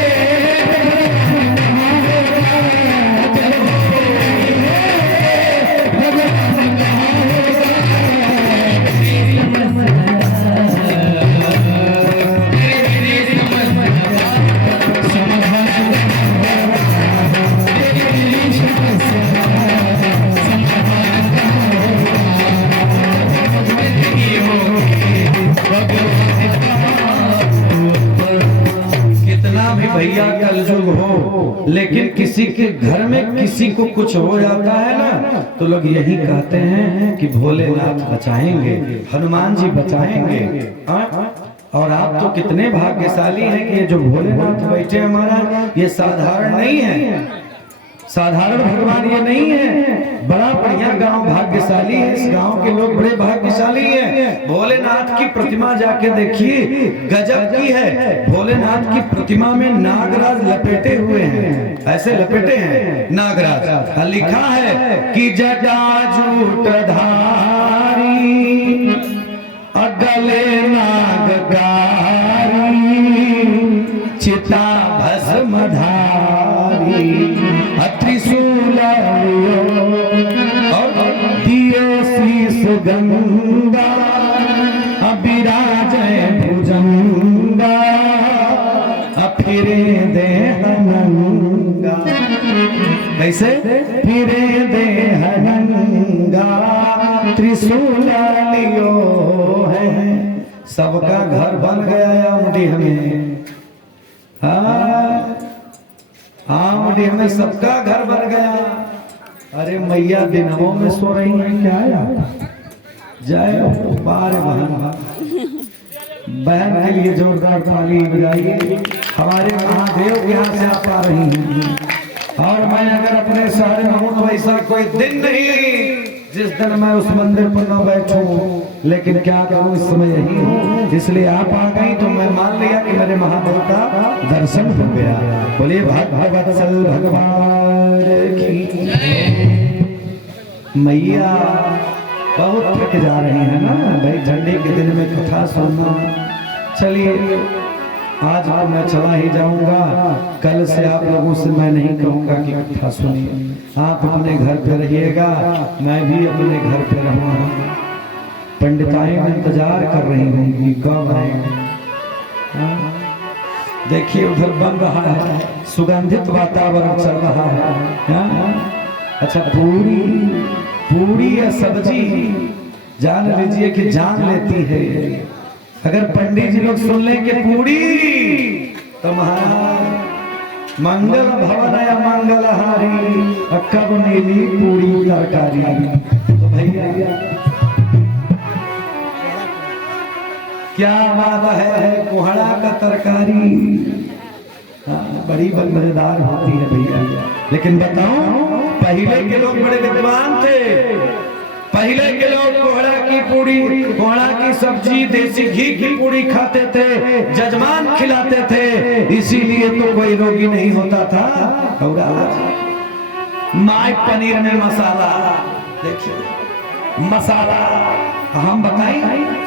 भैया कलयुग हो, लेकिन किसी के घर में किसी को कुछ हो जाता है ना तो लोग यही कहते हैं कि भोलेनाथ बचाएंगे, हनुमान जी बचाएंगे। और आप तो कितने भाग्यशाली हैं कि ये जो भोलेनाथ बैठे हमारा, ये साधारण नहीं है, साधारण भगवान ये नहीं है। बड़ा बढ़िया गांव भाग्यशाली है, इस गांव के लोग बड़े भाग्यशाली हैं। भोलेनाथ की प्रतिमा जाके देखिए, गजब की है। भोलेनाथ की प्रतिमा में नागराज लपेटे हुए हैं, ऐसे लपेटे हैं नागराज। लिखा है कि जटाजूट धारी गले नागधारी चिता भस्म धारी त्रिशूल और दिए शीस गंगा विराजय भुजंगा फिरे देहनंगा। कैसे फिरे देहनंगा त्रिशूल लियो है। सबका घर बन गया आमडीह में, आमडीह में सबका घर बन गया। अरे मैया दिनों में सो रही है क्या यार? जय बार बहन के लिए जोरदार ताली बजाइए। हमारे महादेव के यहाँ से आप आ रही हैं, और मैं अगर अपने शहर में हूँ तो ऐसा कोई दिन नहीं जिस दिन मैं उस मंदिर पर न बैठूं, लेकिन क्या करूं इस समय यही हूँ, इसलिए आप आ गई तो मैं मान लिया कि मेरे महादेव का दर्शन हो गया। बोलिए भगवत्सल भगवान की। मैया बहुत थक जा रही है ना भाई, ठंडी के दिन में कथा सुनना। चलिए आज मैं चला ही जाऊंगा, कल से आप लोगों से मैं नहीं कहूंगा कि कथा सुनिए। आप अपने घर पे रहिएगा, मैं भी अपने घर पे रहूंगा। पंडिताएं इंतजार कर रही होंगी कब आएंगे। देखिए उधर बन रहा है, सुगंधित वातावरण चल रहा है। अच्छा पूरी या सब्जी जान लीजिए कि जान लेती है। अगर पंडित जी लोग सुन ले कि पूरी, तो महाराज मंगल भवन या मंगलहारी कब मिली पूरी तरकारी। तो भैया क्या बात है, कोहड़ा का तरकारी बड़ी मजेदार होती है भैया। लेकिन बताओ पहले के लोग बड़े विद्वान थे, पहले के लोग कोहड़ा की पूरी, कोहड़ा की सब्जी, देसी घी की पूरी खाते थे, जजमान खिलाते थे, इसीलिए तो कोई रोगी नहीं होता था। और आज माय पनीर में मसाला, देखिए मसाला। हम बताएं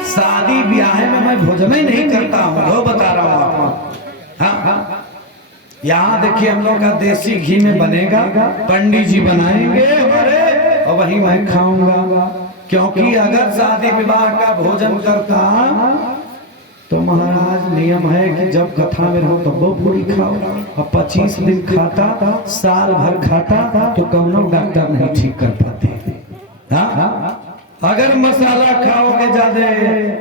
शादी ब्याह में मैं भोजन ही नहीं करता हूँ, वो बता रहा हूँ आपको। हाँ यहाँ देखिए हम लोग का देसी घी में बनेगा, पंडित जी बनाएंगे और वही मैं खाऊंगा। क्योंकि अगर शादी विवाह का भोजन करता तो महाराज नियम है कि जब कथा में रहो तब वो पूरी खाओ। और 25 दिन खाता, साल भर खाता तो कौनो डॉक्टर नहीं ठीक कर पाते। अगर मसाला खाओगे ज्यादा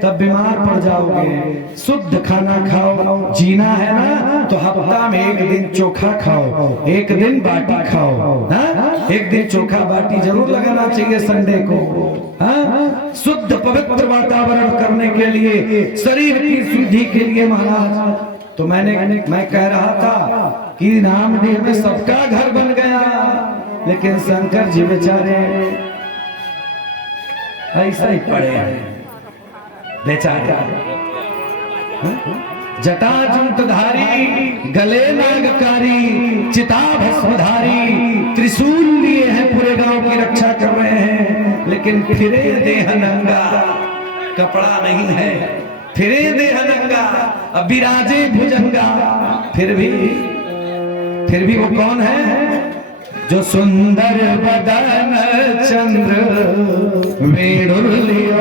तब बीमार पड़ जाओगे। शुद्ध खाना खाओ। जीना है ना तो हफ्ता में एक दिन चोखा खाओ, एक दिन बाटी खाओ। हाँ, एक दिन चोखा बाटी जरूर लगाना चाहिए संडे को। हाँ, शुद्ध पवित्र वातावरण करने के लिए, शरीर की शुद्धि के लिए महाराज। तो मैं कह रहा था कि रामदेव में सबका घर बन गया, लेकिन शंकर जी बेचारे ऐसा ही पड़े हैं बेचारे। जटाजूटधारी, गले नागकारी, चिता भस्मधारी, त्रिशूल लिए हैं, पूरे गांव की रक्षा कर रहे हैं, लेकिन फिरे देह नंगा, कपड़ा नहीं है, फिरे देह नंगा, अब विराजे भुजंगा। फिर भी वो कौन है? जो सुंदर बदन चंद्र वेणुलियो।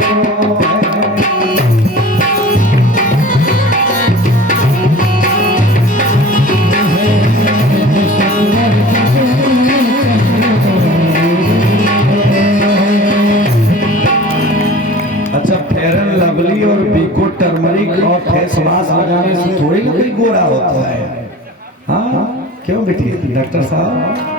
अच्छा, फेयर एंड लवली और बीको टर्मरिक और फेस मास्क लगाने से थोड़ी ना कोई गोरा होता है। हाँ, क्यों बेटी डॉक्टर साहब?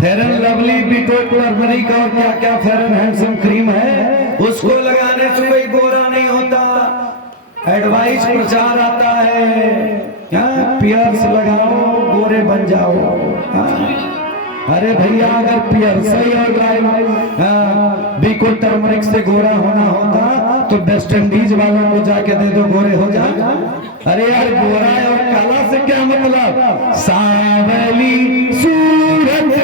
फेयर एंड लवली, बीको टर्मरिक और क्या क्या फेयर एंड हैंडसम क्रीम है, उसको लगाने से कोई गोरा नहीं होता। एडवाइस प्रचार आता है, पियर्स लगाओ गोरे बन जाओ। अरे भैया, अगर पियर सही और बीको टर्मरिक से गोरा होना होता तो वेस्ट इंडीज वालों को जाके दे दो, गोरे हो जाएगा। अरे यार, गोरा और काला से क्या मतलब? सांवली सूरत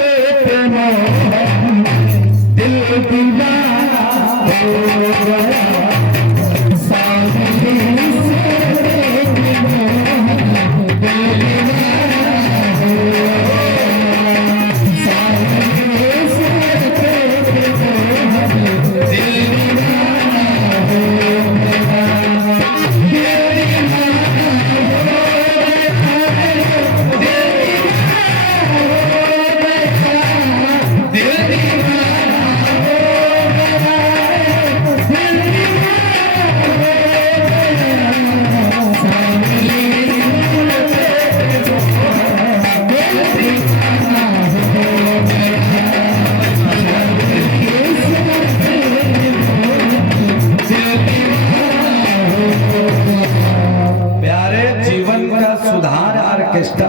दिल दीवाना हो गया, सांवली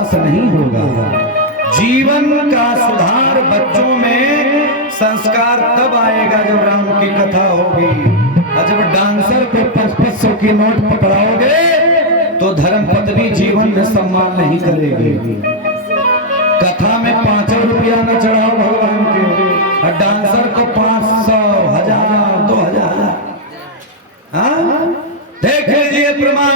से नहीं होगा। जीवन का सुधार बच्चों में संस्कार तब आएगा जब राम की कथा होगी। और जब डांसर को 500 की नोट पकड़ाओगे तो धर्म पत्नी जीवन में सम्मान नहीं करेगी। कथा में 5 रुपया न चढ़ाओ भगवान के, और डांसर को 500, 1000, 2000। हाँ, देख लीजिए प्रमाण।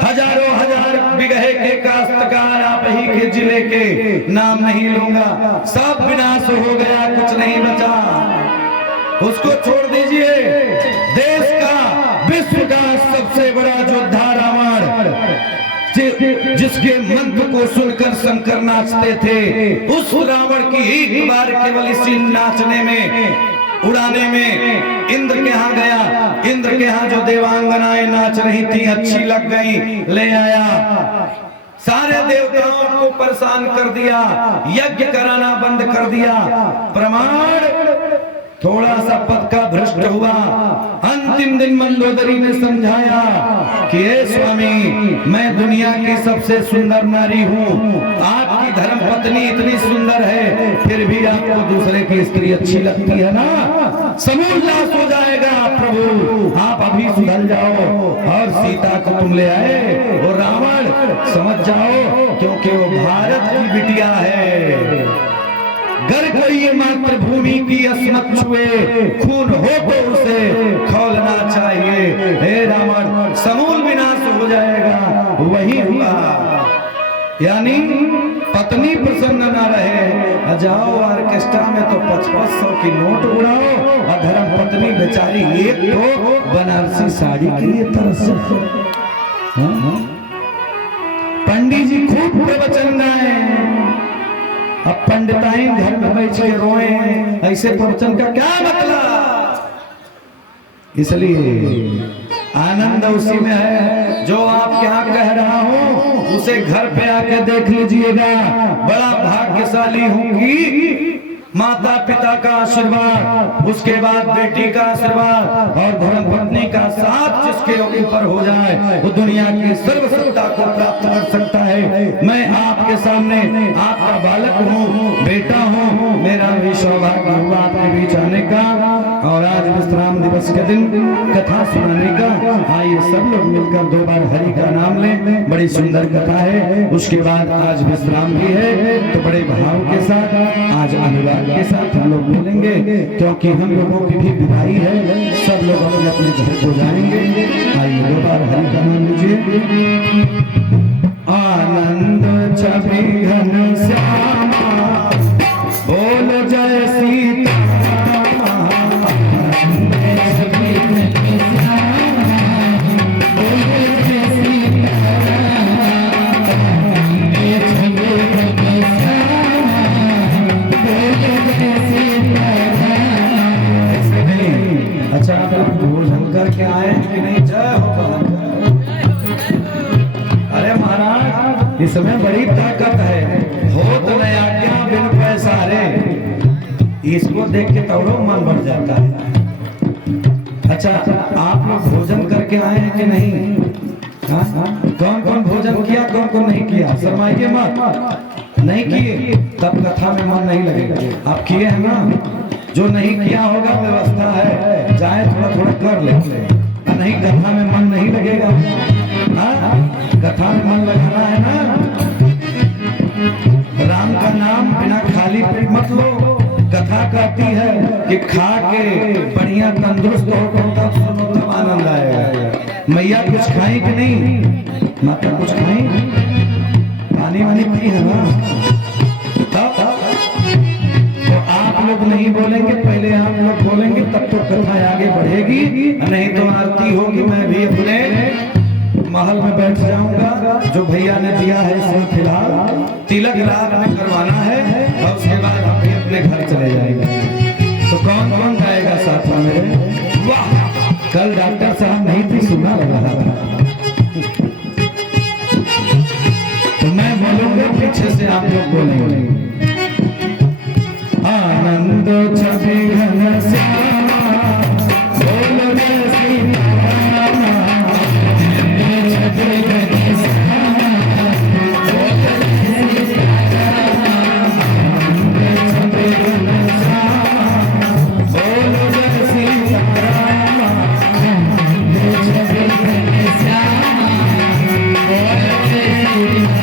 हजारों हजार बिगहे के काश्तकार, आप ही के जिले के नाम नहीं लूंगा, सब विनाश हो गया, कुछ नहीं बचा। उसको छोड़ दीजिए। देश का, विश्व का सबसे बड़ा योद्धा रावण, जिसके मंत्र को सुनकर शंकर नाचते थे, उस रावण की एक बार केवल इसी नाचने में, उड़ाने में इंद्र के यहाँ गया। इंद्र के यहाँ जो देवांगनाएं नाच रही थी, अच्छी लग गई, ले आया, सारे देवताओं को परेशान कर दिया, यज्ञ कराना बंद कर दिया। प्रमाण, थोड़ा सा पद का भ्रष्ट हुआ। अंतिम दिन मंदोदरी ने समझाया कि हे स्वामी, मैं दुनिया की सबसे सुंदर नारी हूँ, आपकी धर्म पत्नी इतनी सुंदर है, फिर भी आपको दूसरे की स्त्री अच्छी लगती है ना? समूल नाश हो जाएगा प्रभु, आप अभी सुधर जाओ और सीता को तुम ले आए। वो रावण समझ जाओ, क्योंकि वो भारत की बिटिया है। घर को ये मातृभूमि की अस्मत छुए, खून हो तो उसे खौलना चाहिए। हे रावण, समूल विनाश हो जाएगा। वही हुआ, यानी पत्नी प्रसन्न ना रहे, जाओ ऑर्केस्ट्रा में तो 500 की नोट उड़ाओ, और धर्म पत्नी बेचारी एक तो बनारसी साड़ी के लिए तरस। पंडित जी खूब प्रवचन गाए, अब पंडिताइन घर में बैठ के रोए, ऐसे प्रवचन का क्या मतलब? इसलिए आनंद उसी में है जो आप यहाँ कह रहा हूँ, उसे घर पे आके देख लीजिएगा। बड़ा भाग्यशाली हूँ कि माता पिता का आशीर्वाद, उसके बाद बेटी का आशीर्वाद और धर्म पत्नी का साथ जिसके ऊपर हो जाए वो दुनिया की सर्वसत्ता को प्राप्त कर सकता है। मैं आपके सामने आपका बालक हूँ, बेटा हूँ, मेरा भी सौभाग्य हुआ आपके बीच आने का और आज विश्राम दिवस के दिन कथा सुनाने का। आइए सब लोग मिलकर 2 बार हरि का नाम लें। बड़ी सुंदर कथा है। उसके बाद आज विश्राम भी है, तो बड़े भाव के साथ आज अनुराग के साथ हम लोग मिलेंगे, क्योंकि हम लोगों की भी विदाई है। सब लोग अपने अपने घर को जाएंगे। आइए 2 बार हरि का नाम लीजिए। आनंद छवि घन श्यामा बोल जय सीता, अच्छा भोजन करके आए कि नहीं? जय हो कहा। अरे महाराज इसमें बड़ी ताकत है। हो तो नहीं आज्ञा बिन पैसारे, इसको देख के तो मन बढ़ जाता है। अच्छा आप लोग भोजन करके आए हैं कि नहीं? कौन कौन भोजन किया, कौन कौन नहीं किया? शर्माइए मत। नहीं किए तब कथा में मन नहीं लगेगा। आप किए हैं ना? जो नहीं किया होगा व्यवस्था है, जाए थोड़ा थोड़ा कर ले, नहीं कथा में मन नहीं लगेगा। कथा में मन लगाना है ना। राम का नाम बिना खाली पेट मत लो। कथा कहती है कि खा के बढ़िया तंदुरुस्त हो तब सुनो तब आनंद आएगा। मैया कुछ खाई कि नहीं? माता कुछ खाई? पानी वानी पी है ना? तब तो आप लोग नहीं बोलेंगे, पहले आप लोग बोलेंगे तब तो कथा आगे बढ़ेगी। नहीं तो आरती होगी, मैं भी अपने महल में बैठ जाऊंगा। जो भैया ने दिया है इसमें फिलहाल तिलक रात में करवाना है और उसके बाद हम भी अपने घर चले जाएंगे। तो कौन कौन जाएगा साथ में मेरे? वाह, कल डॉक्टर साहब नहीं थी, सुना लग रहा था। तो मैं बोलूंगा, पीछे से आप लोग बोलेंगे। आनंद छवि घन श्यामा बोल जय सीताराम, छवि घन श्यामा बोल जय सीताराम, छवि घन श्यामा बोल जय सीताराम, छवि घन श्यामा बोल जय सीताराम।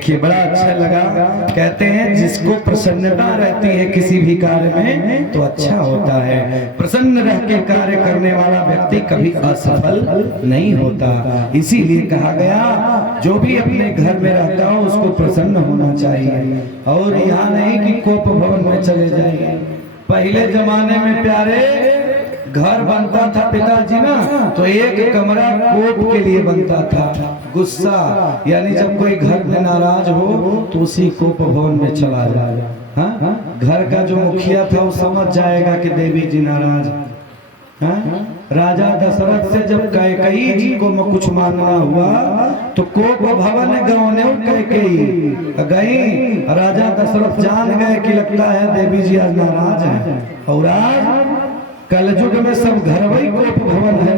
देखिए बड़ा अच्छा लगा। कहते हैं जिसको प्रसन्नता रहती है किसी भी कार्य में तो अच्छा होता है। प्रसन्न रह के कार्य करने वाला व्यक्ति कभी असफल नहीं होता। इसीलिए कहा गया जो भी अपने घर में रहता हो उसको प्रसन्न होना चाहिए, और यहाँ नहीं कि कोप भवन में चले जाइए। पहले जमाने में प्यारे घर बनता था पिताजी ना, तो एक कमरा कोप के लिए बनता था। गुस्सा यानी जब कोई घर में नाराज हो तो उसी कोप भवन में चला जाए। हाँ, घर का जो मुखिया था वो समझ जाएगा कि देवी जी नाराज। हाँ? राजा दशरथ से जब कैकेयी जी को कुछ मांगना हुआ तो कोप भवन गौने कैकेयी गई। राजा दशरथ जान गए कि लगता है देवी जी आज नाराज है, और आज कलयुग में सब घर वही कोप भवन है।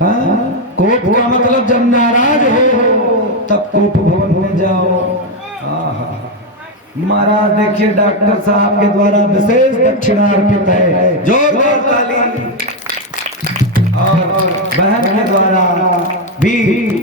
हाँ? कोप का मतलब जब नाराज हो तब कोप भवन में जाओ। महाराज देखिए डॉक्टर साहब के द्वारा विशेष दक्षिणा अर्पित है, जोरदार ताली। और बहन के द्वारा भी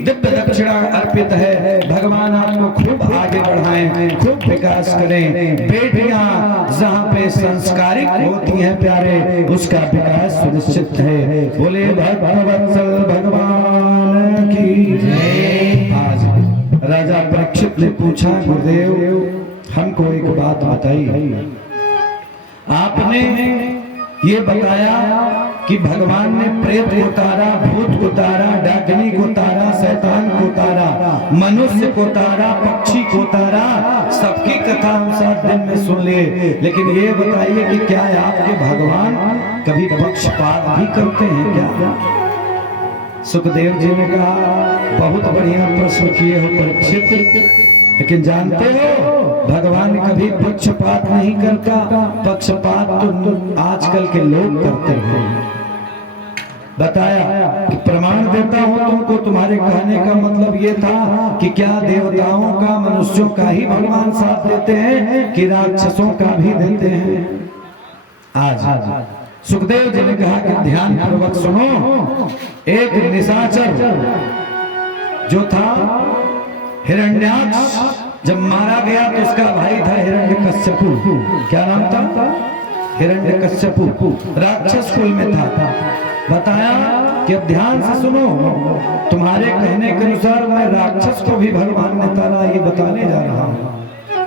दिव्य दक्षिणा अर्पित है। भगवान आपको खूब आगे बढ़ाएं, खूब विकास करें। बेटियां जहाँ पे संस्कारिक होती हैं प्यारे, उसका विकास सुनिश्चित है। बोले भक्तवत्सल भगवान की जय। आज राजा परीक्षित ने पूछा, गुरुदेव हमको एक बात बताइए। आपने ये बताया कि भगवान ने प्रेत को तारा, भूत को तारा, डाकिनी को तारा, शैतान को तारा, मनुष्य को तारा, पक्षी को तारा। सबकी कथा हम 7 दिन में सुन लिए, लेकिन ये बताइए कि क्या आपके भगवान कभी पक्षपात भी करते हैं क्या? सुखदेव जी ने कहा बहुत बढ़िया प्रश्न किए हो परीक्षित, लेकिन जानते हो भगवान कभी पक्षपात नहीं करता। पक्षपात तो आजकल के लोग करते हैं। बताया कि प्रमाण देता हूं तुमको। तुम्हारे कहने का मतलब ये था कि क्या देवताओं का मनुष्यों का ही भगवान साथ देते हैं कि राक्षसों का भी देते हैं? आज सुखदेव जी ने कहा कि ध्यान पूर्वक सुनो। एक निशाचर जो था हिरण्याक्ष, जब मारा गया तो उसका भाई था हिरण्यकश्यपु। क्या नाम था? हिरण्यकश्यपु। राक्षस कुल में था। बताया कि अब ध्यान से सुनो, तुम्हारे कहने के अनुसार मैं राक्षस को भी भगवान ने तारा, ये बताने जा रहा हूँ।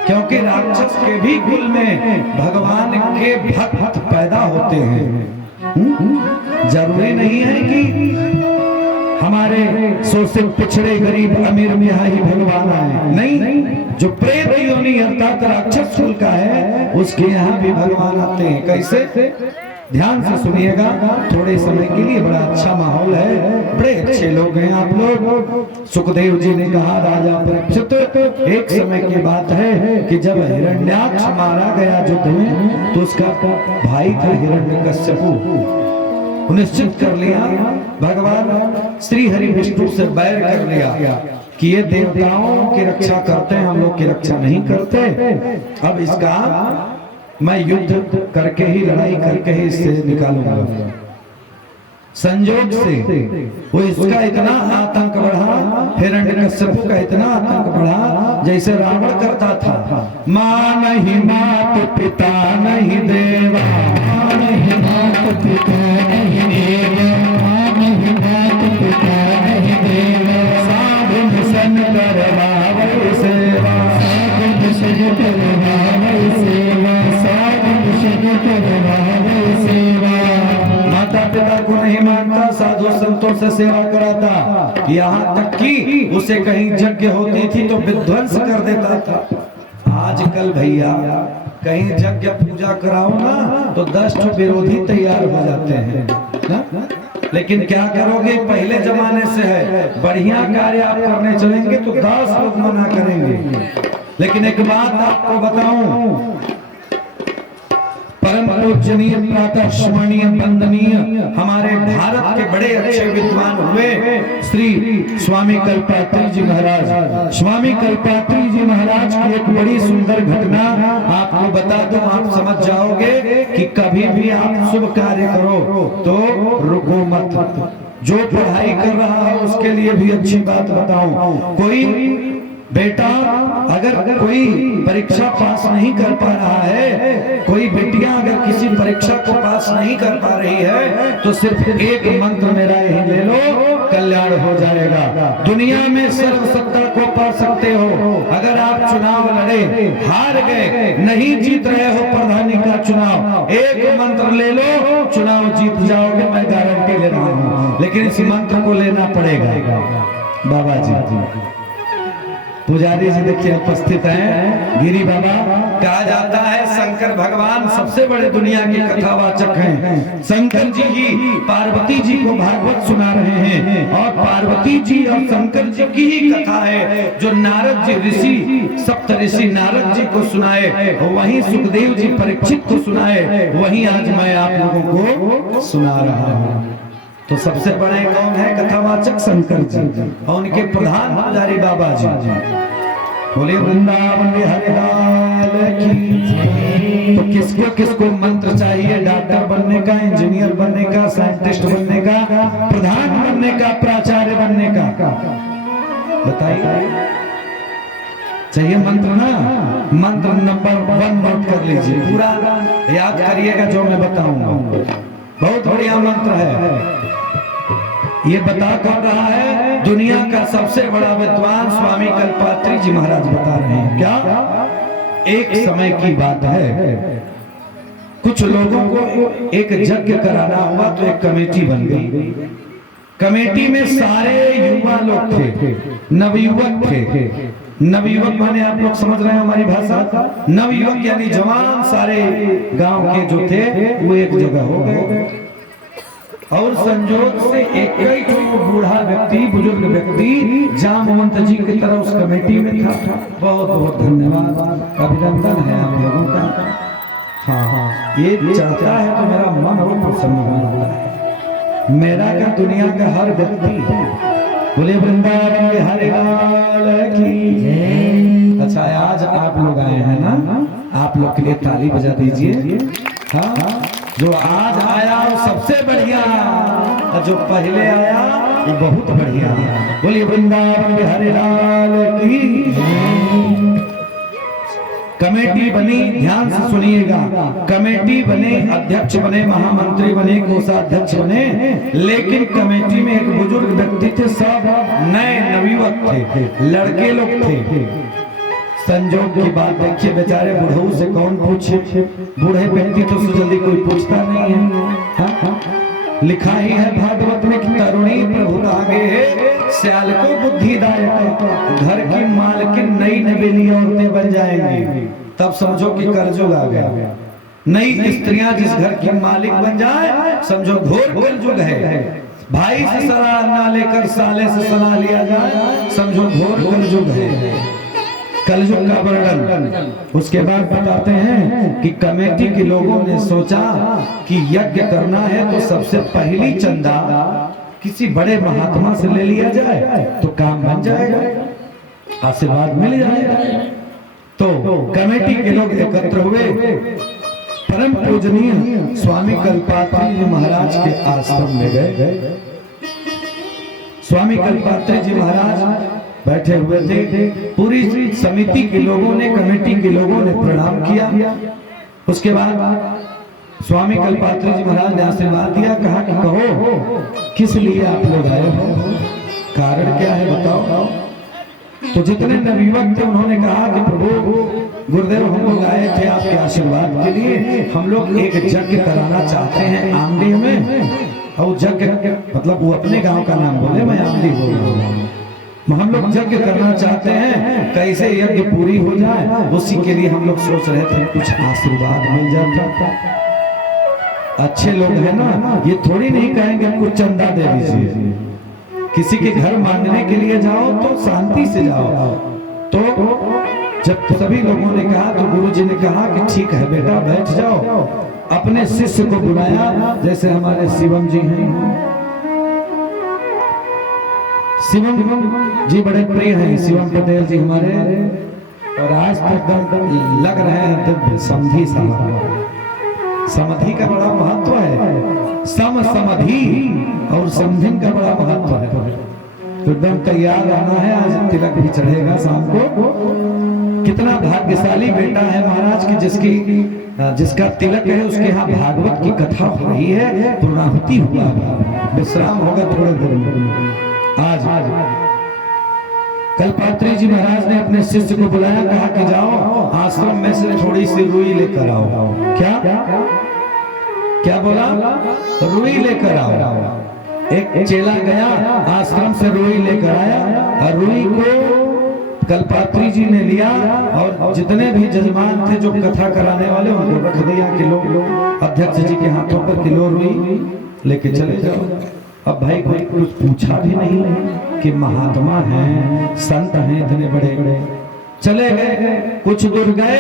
क्योंकि राक्षस के भी कुल में भगवान के भक्त पैदा होते हैं। जरूरी नहीं है कि हमारे शोषित पिछड़े गरीब अमीर में ही भगवान आए, नहीं। जो प्रेत योनि अर्थात राक्षस कुल का है उसके यहाँ भी भगवान आते हैं। कैसे? ध्यान से सुनिएगा, थोड़े समय के लिए। बड़ा अच्छा माहौल है, बड़े अच्छे लोग हैं आप लोग। सुखदेव जी ने कहा राजा परीक्षित, एक समय की बात है कि जब हिरण्याक्ष मारा गया युद्ध में तो उसका भाई था हिरण्यकश्यपु। निश्चित कर लिया भगवान श्री हरि विष्णु से बैर कर लिया कि ये देवताओं की रक्षा करते हैं, हम लोग की रक्षा नहीं करते। अब इसका मैं युद्ध करके ही, लड़ाई करके ही इससे निकालूंगा। संयोग से वो इसका इतना आतंक बढ़ा, हिरण्यकश्यप का इतना आतंक बढ़ा जैसे रावण करता था। मां नहीं मात पिता नहीं देवा, नहीं मात पिता नहीं देवा, नहीं मात पिता नहीं देवा। साधु सन करवावै सेवा, साधु सन करवावै सेवा, साधु सन करवावै सेवा। माता पिता को नहीं मानता, साधु संतों से सेवा कराता, यहाँ तक कि उसे कहीं यज्ञ होती थी तो विध्वंस कर देता था। आजकल भैया कहीं यज्ञ पूजा कराओ ना तो 10 विरोधी तैयार हो जाते हैं ना? लेकिन क्या करोगे, पहले जमाने से है। बढ़िया कार्य आप करने चलेंगे तो 10 लोग मना करेंगे। लेकिन एक बात आपको बताऊं, परम पूजनीय प्रातः स्मरणीय वंदनीय हमारे भारत के बड़े अच्छे विद्वान हुए श्री स्वामी कल्पात्री जी महाराज। स्वामी कल्पात्री जी महाराज की एक बड़ी सुंदर घटना आपको बता दूं, आप समझ जाओगे कि कभी भी आप शुभ कार्य करो तो रुको मत। जो पढ़ाई कर रहा है उसके लिए भी अच्छी बात बताऊं, कोई बेटा अगर कोई परीक्षा पास नहीं कर पा रहा है, कोई बेटियां अगर किसी परीक्षा को पास नहीं कर पा रही है, तो सिर्फ एक मंत्र मेरा यही ले लो, कल्याण हो जाएगा। दुनिया में सर्व सत्ता को पा सकते हो। अगर आप चुनाव लड़े, हार गए, नहीं जीत रहे हो प्रधानी का चुनाव, एक मंत्र ले लो, चुनाव जीत जाओगे, मैं गारंटी ले रहा हूं। लेकिन इस मंत्र को लेना पड़ेगा। बाबा जी, पुजारी जी देखिए उपस्थित हैं, गिरी बाबा। कहा जाता है शंकर भगवान सबसे बड़े दुनिया के कथावाचक हैं। शंकर जी ही पार्वती जी को भागवत सुना रहे हैं, और पार्वती जी और शंकर जी की ही कथा है जो नारद जी ऋषि, सप्त ऋषि नारद जी को सुनाए, वहीं सुखदेव जी परीक्षित को सुनाए, वहीं आज मैं आप लोगों को सुना रहा हूँ। तो सबसे बड़े कौन है? कथावाचक शंकर जी, और उनके प्रधान पुजारी बाबा जी। बोले वृंदावन बिहारी लाल की। तो किसको किसको मंत्र चाहिए? डॉक्टर बनने का, इंजीनियर बनने का, साइंटिस्ट बनने का, प्रधान बनने का, प्राचार्य बनने का, बताइए चाहिए मंत्र ना? मंत्र नंबर 1 नोट कर लीजिए, पूरा याद करिएगा जो मैं बताऊंगा। बहुत बढ़िया मंत्र है। ये बता कौन रहा है? दुनिया का सबसे बड़ा विद्वान स्वामी कल्पात्री जी महाराज बता रहे हैं। क्या? एक समय की बात है, कुछ लोगों को एक यज्ञ कराना हुआ, तो एक कमेटी बन गई। कमेटी में सारे युवा लोग थे, नवयुवक थे। नवयुवक माने आप लोग समझ रहे हैं हमारी भाषा, नवयुवक यानी जवान सारे गांव के जो थे वो एक जगह हो गए, और संजोग से एक बूढ़ा व्यक्ति, बुजुर्ग व्यक्ति जामवंत जी की तरह उस कमेटी में था। बहुत बहुत धन्यवाद, अभिनंदन है आप लोगों का। हाँ, ये चाहता है तो मेरा मन बहुत प्रसन्न हो जाता है। मेरा का दुनिया का हर व्यक्ति बोले वृंदावन बिहारी लाल की। अच्छा, आज आप लोग आए हैं ना, आप लोग के लिए ताली बजा दीजिए। हाँ, जो आज आया वो सबसे बढ़िया, और जो पहले आया वो बहुत बढ़िया। बोलिए वृंदावन बिहारी लाल की। कमेटी बनी, ध्यान से सुनिएगा, कमेटी बने, अध्यक्ष बने, महामंत्री बने, कोषाध्यक्ष बने, लेकिन कमेटी में एक बुजुर्ग व्यक्ति थे, सब नए नवयुवक थे, लड़के लोग थे। संजोग की बात देखिए, बेचारे बुढ़ऊ से कौन पूछे? बूढ़े व्यक्ति तो जल्दी कोई पूछता नहीं है। हाँ? लिखा ही है भागवत में कि तरुणी प्रभु आगे सियाल को बुद्धिदायक, घर की मालकिन नई नवेली औरतें बन जाएंगी, तब समझो कि कर्जुग आ गया। नई स्त्रियां जिस घर की मालिक बन जाए, समझो घोर कलयुग है। भाई से सलाह ना लेकर साले से सलाह लिया जाए, समझो घोर कलयुग है। कलयुग का वर्णन उसके बाद बताते हैं कि कमेटी के लोगों ने सोचा कि यज्ञ करना है तो सबसे पहली चंदा किसी बड़े महात्मा से ले लिया जाए तो काम बन जाएगा, आशीर्वाद मिल जाएगा। तो कमेटी के लोग एकत्र हुए, परम पूजनीय स्वामी कल्पात्री जी महाराज के आश्रम में गए। स्वामी कल्पात्री जी महाराज बैठे हुए थे, पूरी समिति के लोगों ने, कमेटी के लोगों ने प्रणाम किया। उसके बाद स्वामी कल्पात्री जी महाराज ने आशीर्वाद दिया, कहा कि कहो किस लिए आप लोग आए हो, कारण क्या है बताओ। तो जितने नवयुवक थे उन्होंने कहा कि प्रभु गुरुदेव, हम लोग आए थे आपके आशीर्वाद के लिए, हम लोग एक यज्ञ कराना चाहते हैं आमली में। और यज्ञ मतलब वो अपने गांव का नाम बोले, मैं आमली बोल रहा हूँ। हम लोग यज्ञ करना चाहते हैं, कैसे यज्ञ पूरी हो जाए, उसी के लिए हम लोग सोच रहे थे कुछ आशीर्वाद मिल जाता। अच्छे लोग हैं ना, ये थोड़ी नहीं कहेंगे कुछ चंदा दे दीजिए। किसी के घर मांगने के लिए जाओ तो शांति से जाओ। तो जब सभी लोगों ने कहा तो गुरुजी ने कहा कि ठीक है बेटा, बैठ जाओ। अपने शिष्य को बुलाया, जैसे हमारे शिवम जी हैं, शिवम जी बड़े प्रिय हैं, शिवम पटेल जी हमारे, और आज तक लग रहे हैं दिव्य समधी साहब। समाधि का बड़ा महत्व है, सम समाधि और समधिन का बड़ा महत्व है। तो एकदम तैयार रहना है, आज तिलक भी चढ़ेगा शाम को। कितना भाग्यशाली बेटा है महाराज की जिसका तिलक है, उसके यहाँ भागवत की कथा हो रही है, पूर्णाहुति हुआ, विश्राम होगा थोड़े देर में। आज कल्पात्री जी महाराज ने अपने शिष्य को बुलाया, कहा कि जाओ आश्रम में से थोड़ी सी रुई लेकर आओ। क्या क्या बोला? रुई लेकर आओ। एक चेला गया आश्रम से रुई लेकर आया, और रुई को कल्पात्री जी ने लिया, और जितने भी जजमान थे जो कथा कराने वाले उनको रख दिया कि लो अध्यक्ष जी के हाथों पर किलो रुई लेके चले जाओ। अब भाई कोई कुछ पूछा भी नहीं कि महात्मा हैं, संत हैं इतने बड़े बड़े, चले गए। कुछ दूर गए,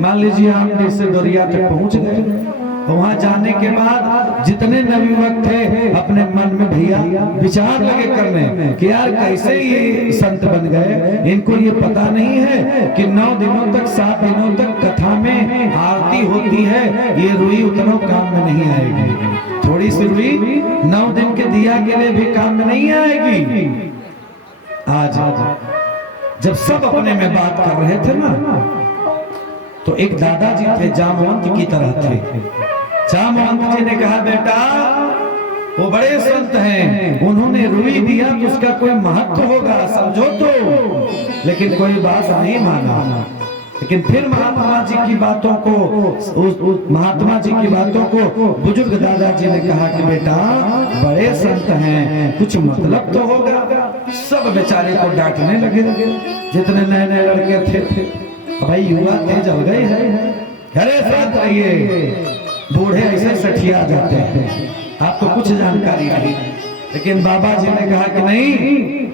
मान लीजिए हम से दरिया तक पहुंच गए। वहां जाने के बाद जितने नवयुवक थे अपने मन में भैया विचार लगे करने कि यार कैसे ये संत बन गए, इनको ये पता नहीं है कि 9 दिनों तक 7 दिनों तक कथा में आरती होती है, ये रुई उतनों काम में नहीं आएगी। थोड़ी सी रुई 9 दिन के दिया के लिए भी काम में नहीं आएगी। आज जब सब अपने में बात कर रहे थे ना, तो एक दादाजी थे, जामवंत की तरह थे। जामवंत जी ने कहा, बेटा वो बड़े संत हैं, उन्होंने रुई दिया तो उसका कोई महत्व होगा, समझो तो। लेकिन कोई बात नहीं माना। लेकिन फिर महात्मा जी की बातों को बुजुर्ग दादाजी ने कहा कि बेटा बड़े संत हैं, कुछ मतलब तो होगा। सब बेचारे को डांटने लगे, जितने नए नए लड़के थे। भाई युवा थे, जल गए हैं, अरे संत रहिए, बूढ़े ऐसे सठिया जाते हैं, आपको कुछ जानकारी नहीं। लेकिन बाबा जी ने कहा कि नहीं,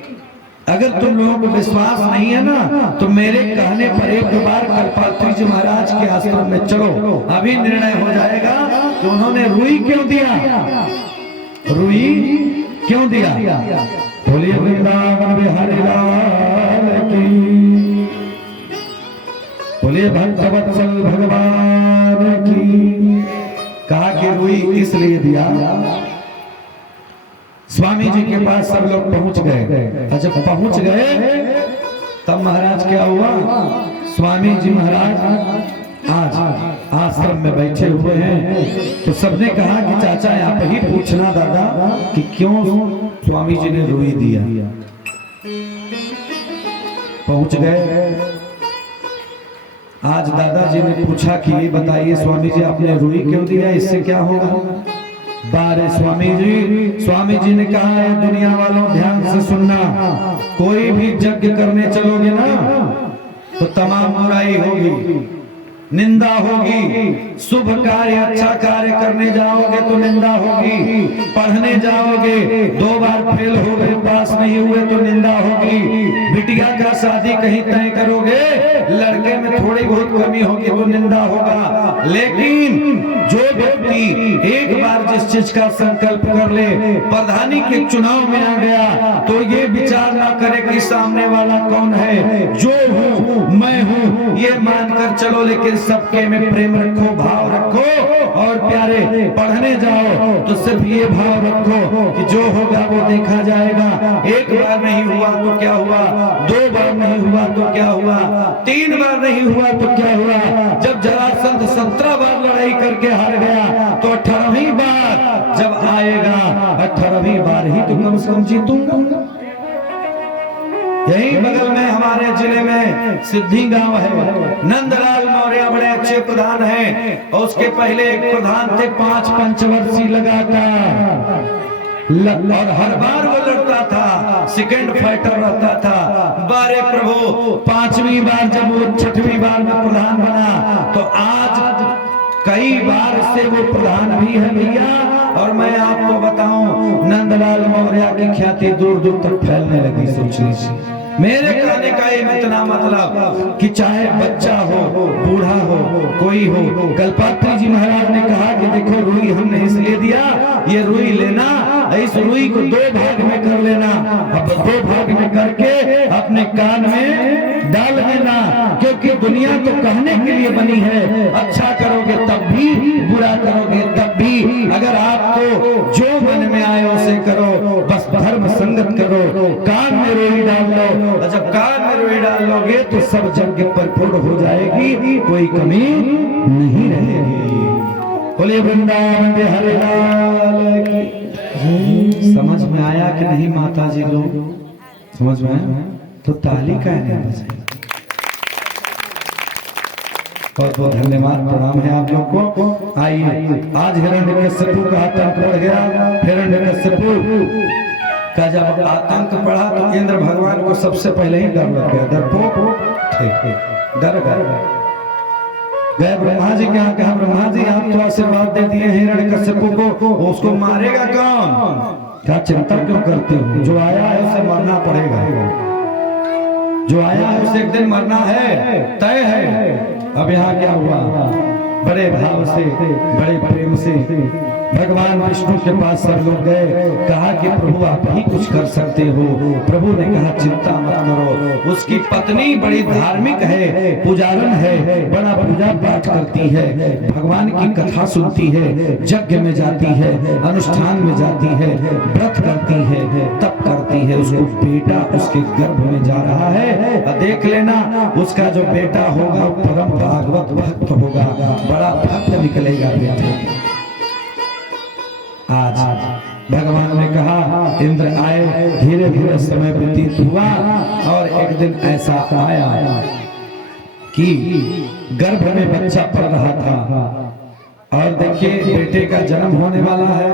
अगर तुम लोगों को विश्वास नहीं है ना, तो मेरे कहने पर एक बार कल्पात्री जी महाराज के आश्रम में चलो, अभी निर्णय हो जाएगा कि उन्होंने रुई क्यों दिया, रुई क्यों दिया। बोलिए वृंदावन बिहारी लाल की, बोलिए भक्तवत्सल भगवान की। कहा कि रुई इसलिए दिया, स्वामी जी के पास सब लोग पहुंच गए। जब पहुंच गए तब महाराज क्या हुआ, स्वामी जी महाराज आज आश्रम में बैठे हुए हैं। तो सबने कहा कि चाचा आप ही पूछना दादा कि क्यों स्वामी जी ने रुई दिया। पहुंच गए, आज दादाजी ने पूछा कि ये बताइए स्वामी जी आपने रुई क्यों दिया, इससे क्या होगा। बारे स्वामी जी ने कहा है, दुनिया वालों ध्यान से सुनना, कोई भी यज्ञ करने चलोगे ना तो तमाम बुराई होगी, निंदा होगी। शुभ कार्य अच्छा कार्य करने जाओगे तो निंदा होगी, पढ़ने जाओगे 2 बार फेल हो गए, पास नहीं हुए तो निंदा होगी। बिटिया का शादी कहीं तय करोगे, लड़के में थोड़ी बहुत कमी होगी तो निंदा होगा। लेकिन जो व्यक्ति एक बार जिस चीज का संकल्प कर ले, प्रधानी के चुनाव में आ गया, तो ये विचार ना करे कि सामने वाला कौन है, जो हूँ मैं हूँ ये मानकर चलो। लेकिन सबके में प्रेम रखो, भाव रखो, और प्यारे पढ़ने जाओ तो सिर्फ ये भाव रखो कि जो होगा वो देखा जाएगा। एक बार नहीं हुआ तो क्या हुआ, 2 बार नहीं हुआ तो क्या हुआ, 3 बार नहीं हुआ तो क्या हुआ। जब जरासंध 17 बार लड़ाई करके हार गया, तो 18वीं बार जब आएगा, 18वीं बार ही तो कम से कम जीतूंगा। यही बगल में हमारे जिले में सिद्धि गांव है, नंदलाल मौर्य बड़े अच्छे प्रधान हैं, और उसके पहले एक प्रधान थे 5 पंचवर्षीय लगातार, और हर बार वो लड़ता था, सेकंड फाइटर रहता था। बारे प्रभु 5वीं बार जब वो 6वीं बार में प्रधान बना, तो आज कई बार से वो प्रधान भी है भैया। और मैं आपको बताऊं, नंदलाल मौर्य की ख्याति दूर दूर तक फैलने लगी। सोच लीजिए, मेरे कहने का ये इतना मतलब कि चाहे बच्चा हो, बूढ़ा हो, कोई हो। कल्पात्री जी महाराज ने कहा कि देखो रुई हमने इसलिए दिया, ये रुई लेना, इस रुई को 2 भाग में कर लेना। अब 2 भाग में करके अपने अपने कान में डाल देना, क्योंकि दुनिया तो कहने के लिए बनी है। अच्छा करोगे तब भी, बुरा करोगे तब भी, अगर आपको जो मन में आए उसे करो, बस धर्म संगत करो। कान में रोई डाल लो, और जब कान में रोई डाल लोगे तो सब जग परिपूर्ण हो जाएगी, कोई कमी नहीं रहेगी। बोले वृंदावन बिहारी लाल की। समझ में आया कि नहीं माता जी लोग? समझ में आया तो ताली का नहीं बजाई। बहुत बहुत धन्यवाद, प्रणाम है आप लोग को। आइए, आज हिरण्यकश्यपु का आतंक बढ़ गया। हिरण्यकश्यपु का जब आतंक बढ़ा तो इंद्र भगवान को सबसे पहले ही डर लग गया। डरपोक डर गए ब्रह्मा जी के यहाँ। कहा ब्रह्मा जी आप तो आशीर्वाद दे दिए हिरण्यकश्यपु को, उसको मारेगा कौन? क्या चिंता क्यों करते हो? जो आया है उसे मरना पड़ेगा, जो आया है उसे एक दिन मरना है, तय है। अब यहाँ क्या हुआ? बड़े भाव से, बड़े प्रेम से भगवान विष्णु के पास सब लोग गए। कहा कि प्रभु आप ही कुछ कर सकते हो। प्रभु ने कहा चिंता मत करो। उसकी पत्नी बड़ी धार्मिक है, पुजारन है, बड़ा पूजा पाठ करती है, भगवान की कथा सुनती है, यज्ञ में जाती है, अनुष्ठान में जाती है, व्रत करती है, तप करती है। उसको बेटा उसके गर्भ में जा रहा है। देख लेना उसका जो बेटा होगा परम भागवत भक्त होगा, बड़ा भक्त निकलेगा बेटा। आज भगवान ने कहा इंद्र आए, धीरे धीरे समय व्यतीत हुआ और एक दिन ऐसा आया कि गर्भ में बच्चा पड़ रहा था। और देखिए बेटे का जन्म होने वाला है,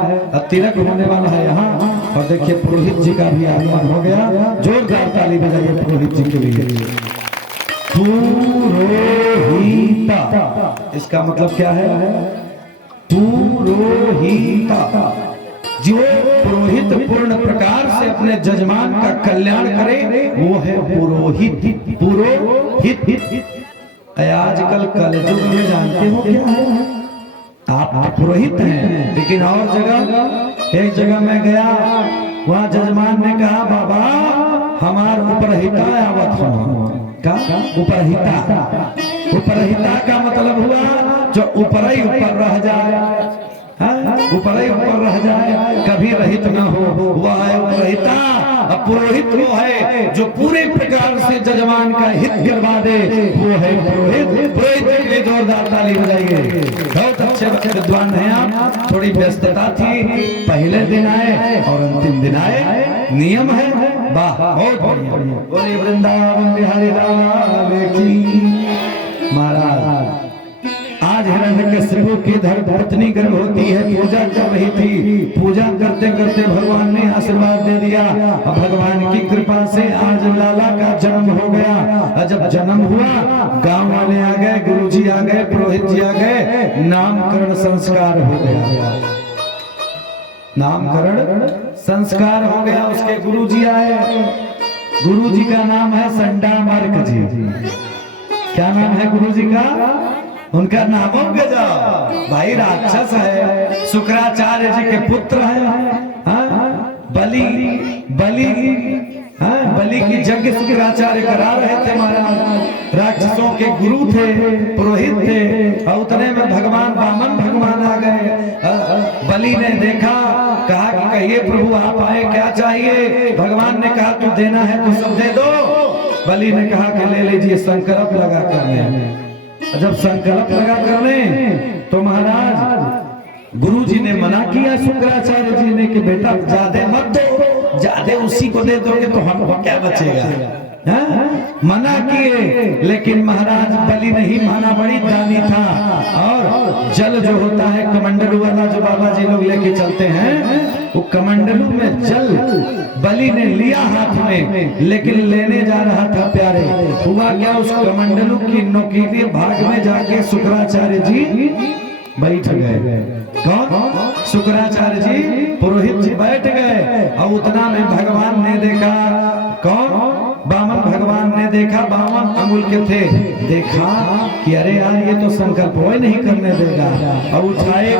तिलक होने वाला है यहाँ। और देखिए पुरोहित जी का भी आगमन हो गया। जोरदार ताली बजाइए पुरोहित जी के लिए। पुरोहिता, इसका मतलब क्या है? पुरोहिता, जो पुरोहित पूर्ण प्रकार से अपने जजमान का कल्याण करे वो है पुरोहित। पुरोहित आजकल कलयुग में जानते हो क्या है? आप पुरोहित हैं, लेकिन और जगह, एक जगह मैं गया, वहाँ जजमान ने कहा बाबा हमार उपरहिता आवत हो। का उपरहिता? उपरहिता का मतलब हुआ जो ऊपर ही ऊपर रह जाए, ऊपर ही ऊपर रह जाए, कभी रहित ना हो, वह है उपरहिता। अब पुरोहित वो है जो पूरे प्रकार से जजमान का हित करवा दे, वो है पुरोहित। पुरोहित के लिए जोरदार ताली बजाइए। बहुत अच्छे विद्वान हैं आप। थोड़ी व्यस्तता थी, पहले दिन आए और अंतिम दिन आए, नियम है। वाह, बहुत बढ़िया। बोले वृंदावन बिहारी लाल की। महाराज आज हिरण्यकश्यपु की धर्मपत्नी गर्भ होती है, पूजा कर रही थी। पूजा करते करते भगवान ने आशीर्वाद दे दिया। अब भगवान की कृपा से आज लाला का जन्म हो गया। जब जन्म हुआ गांव वाले आ गए, गुरुजी आ गए, पुरोहित जी आ गए, नामकरण संस्कार हो गया। नामकरण संस्कार हो गया। उसके गुरुजी आए। गुरुजी का नाम है संडामार्क जी। क्या नाम है गुरुजी का? उनका नामों के जाओ भाई, राक्षस है, शुक्राचार्य जी के पुत्र है। बलि बलि की यज्ञ शुक्राचार्य करा रहे थे महाराज। राक्षसों के गुरु थे, पुरोहित थे। और उतने में भगवान वामन भगवान आ गए। बलि ने देखा, कहा कि कहिए प्रभु आप आए, क्या चाहिए? भगवान ने कहा तू देना है तो सब दे दो। बलि ने कहा कि ले लीजिए, संकल्प लगा करने। जब संकल्प लगा करने तो महाराज गुरुजी ने मना किया शुक्राचार्य जी ने कि बेटा ज्यादा मत दो, ज्यादा उसी को दे दोगे तो हमको क्या बचेगा। मना किए, लेकिन महाराज बलि नहीं माना, बड़ी दानी था। और जल जो होता है कमंडलू वाला, जो बाबा जी लोग लेके चलते हैं, वो कमंडलू में जल बलि ने लिया हाथ में, लेकिन लेने जा रहा था प्यारे। हुआ क्या, उस कमंडलू की नोकीले भाग में जाके शुक्राचार्य जी बैठ गए। कौन? शुक्राचार्य जी, पुरोहित जी बैठ गए। और उतना में भगवान ने देखा, कौन? वामन भगवान ने देखा, 52 अंगुल के थे। देखा कि अरे यार ये तो संकल्प वो नहीं करने देगा। और उठाए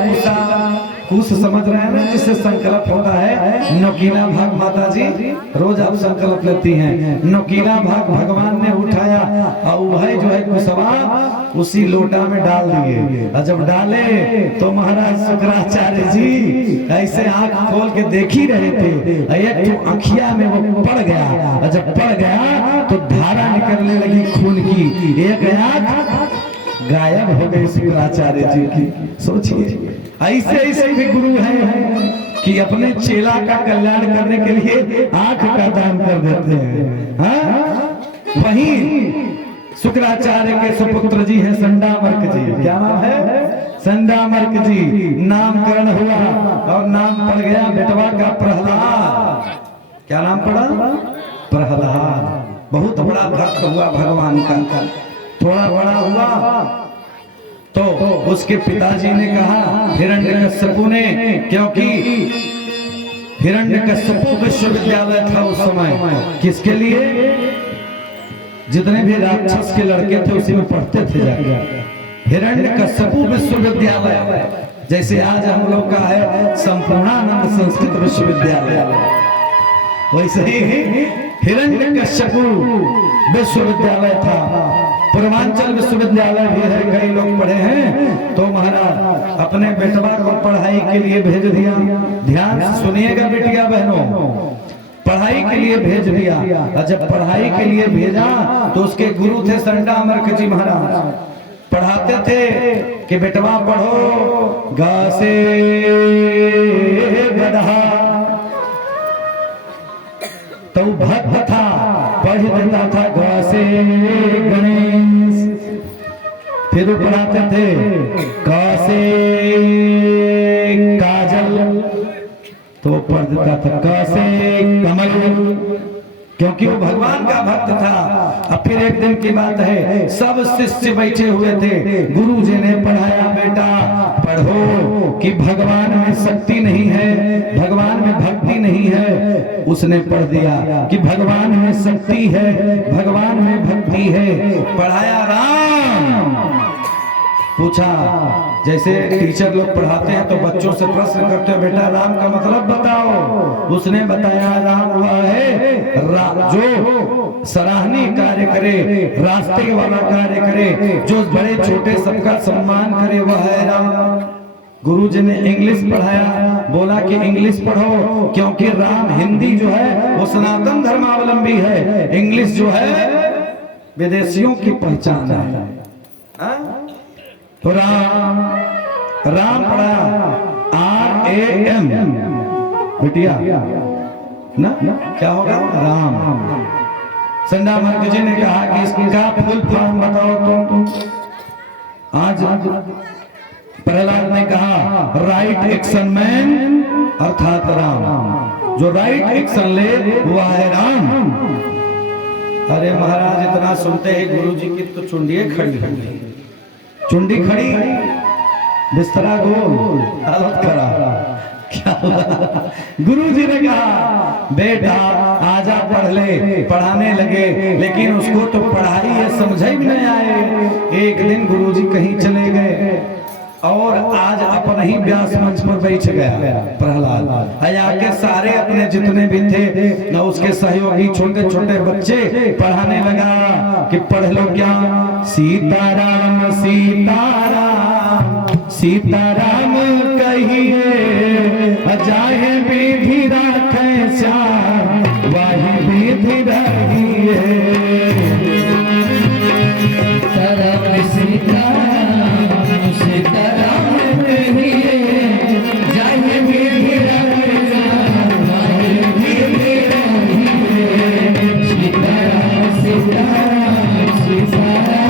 कुछ समझ रहे हैं ना, जिससे संकल्प होता है नोकीला भाग। माता जी रोज आप संकल्प लेती हैं, नोकीला भाग भगवान ने उठाया और वह जो है कुशवा उसी लोटा में डाल दिए। और जब डाले तो महाराज शुक्राचार्य जी ऐसे आंख खोल के देख ही रहे थे, एक तो आँखिया में वो पड़ गया, और जब पड़ गया तो धारा निकलने लगी खून की, एक आंख गायब हो गई शुक्राचार्य जी की। सोचिए ऐसे ऐसे भी गुरु हैं कि अपने चेला का कल्याण करने के लिए आंख का दान कर देते हैं। हाँ? वहीं शुक्राचार्य के सुपुत्र जी हैं संडामर्क जी। क्या नाम है? संडामर्क जी। नामकरण हुआ और नाम पड़ गया बेटवा का प्रहलाद। क्या नाम पड़ा? प्रहलाद। बहुत बड़ा भक्त हुआ भगवान का। थोड़ा बड़ा हुआ तो उसके पिताजी ने कहा, हिरण्यकश्यपु ने, क्योंकि हिरण्यकश्यपु विश्वविद्यालय था उस समय, किसके लिए? जितने भी राक्षस के लड़के थे उसी में पढ़ते थे जाकर। हिरण्यकश्यपु विश्वविद्यालय, जैसे आज हम लोग का है संपूर्णानंद संस्कृत विश्वविद्यालय, वैसे ही हिरण्यकश्यपु विश्वविद्यालय था। पूर्वांचल विश्वविद्यालय भी है, कई लोग पढ़े हैं। तो महाराज अपने बेटवा को पढ़ाई के लिए भेज दिया। ध्यान से सुनिएगा बेटिया बहनों, पढ़ाई के लिए भेज दिया। और जब पढ़ाई के लिए भेजा तो उसके गुरु थे संडामर्क जी महाराज। पढ़ाते थे कि बेटवा पढ़ो, गा से गधा, तो भक्त था, पढ़ देता था गा से गणेश। फिर वो पढ़ाते थे का से काजल, तो पढ़ देता था का से कमल, क्योंकि वो भगवान का भक्त था। अब फिर एक दिन की बात है, सब शिष्य बैठे हुए थे, गुरु जी ने पढ़ाया, बेटा पढ़ो कि भगवान में शक्ति नहीं है, भगवान में भक्ति नहीं है। उसने पढ़ दिया कि भगवान में शक्ति है, भगवान में भक्ति है। पढ़ाया राम, पूछा, जैसे टीचर लोग पढ़ाते हैं तो बच्चों से प्रश्न करते हैं, बेटा राम का मतलब बताओ। उसने बताया राम वह है जो सराहनीय कार्य करे, रास्ते वाला कार्य करे, जो बड़े छोटे सबका सम्मान करे, वह है राम। गुरुजी ने इंग्लिश पढ़ाया, बोला कि इंग्लिश पढ़ो, क्योंकि राम हिंदी जो है वो सनातन धर्मावलंबी है, इंग्लिश जो है विदेशियों की पहचान है। तो राम पढ़ा RAM, बिटिया ना क्या होगा? राम। संडामर्क जी ने कहा कि इसका फुल फॉर्म बताओ तुम। आज प्रहलाद ने कहा राइट एक्शन मैन अर्थात राम, जो राइट एक्शन ले वह है राम। अरे महाराज इतना सुनते ही गुरु जी की तो चुंडिये खड़ी हो गई, चुंडी खड़ी, बिस्तरा गोल, हालत खराब। क्या गुरु जी ने कहा बेटा आजा पढ़ ले, पढ़ाने लगे, लेकिन उसको तो पढ़ाई है समझ ही नहीं आए। एक दिन गुरु जी कहीं चले गए और आज अपने ही व्यास मंच पर बैठ गया प्रहलाद। आके सारे अपने जितने भी थे न उसके सहयोगी छोटे छोटे बच्चे पढ़ाने लगा कि पढ़ लो क्या? सीताराम सीताराम सीताराम कहिए, जाहे विधि राखे श्याम वाही विधि रहिए। सीताराम सीताराम कहिए, जाहे विधि राखे श्याम वाही विधि रहिए। सीताराम सीताराम सीताराम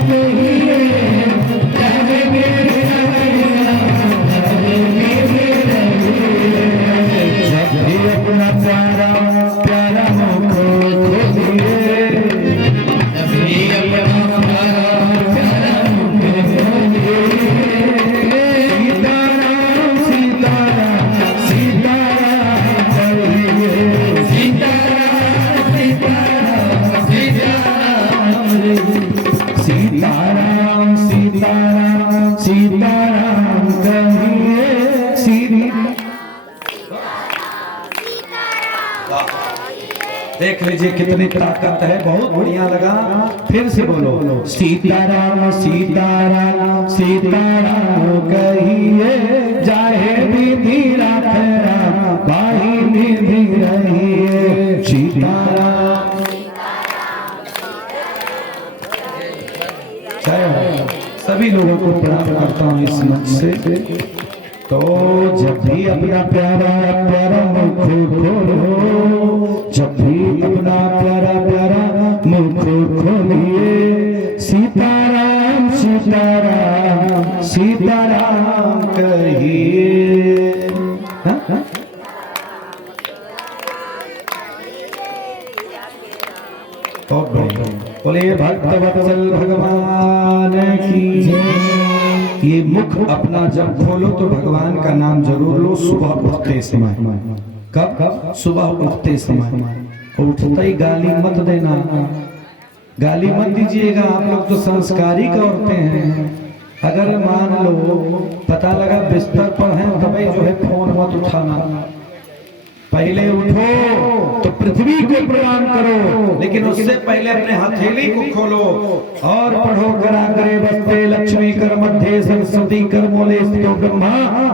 कहिए, जाहे विधि राखे श्याम वाही विधि रहिए। जब भी अपना प्यारा प्यारा मुख खोलिए, तभी अपना प्यारा प्यारा मुख खोलिए। सीताराम सीताराम सीताराम कहिए, सीताराम सीताराम सीताराम देख लीजिए कितनी ताकत है, बहुत बढ़िया लगा। फिर से बोलो सीताराम सीताराम सीताराम कहिए, जाहे विधि राखरा भाई निधि रहिए। सीताराम सभी लोगों को प्रणाम करता हूँ इस मंच से। तो जब भी अपना प्यारा प्यारा मुख खोलो, जब भी अपना प्यारा प्यारा मुख खोलिए, सीताराम सीताराम सीताराम कहिए। बहुत बढ़िया। बोलिए भक्तवत्सल भगवान की। ये मुख अपना जब खोलो तो भगवान का नाम जरूर लो, सुबह उठते समय। कब? सुबह उठते समय। उठते ही गाली मत देना, गाली मत दीजिएगा। आप लोग तो संस्कारिक औरतें हैं। अगर मान लो पता लगा बिस्तर पर हैं तभी जो है फोन मत उठाना। पहले उठो तो पृथ्वी को प्रणाम करो, लेकिन उससे पहले अपने हथेली को खोलो और पढ़ो कराग्रे वस्ते लक्ष्मी कर मध्य सरस्वती कर मूले स्थितो ब्रह्मा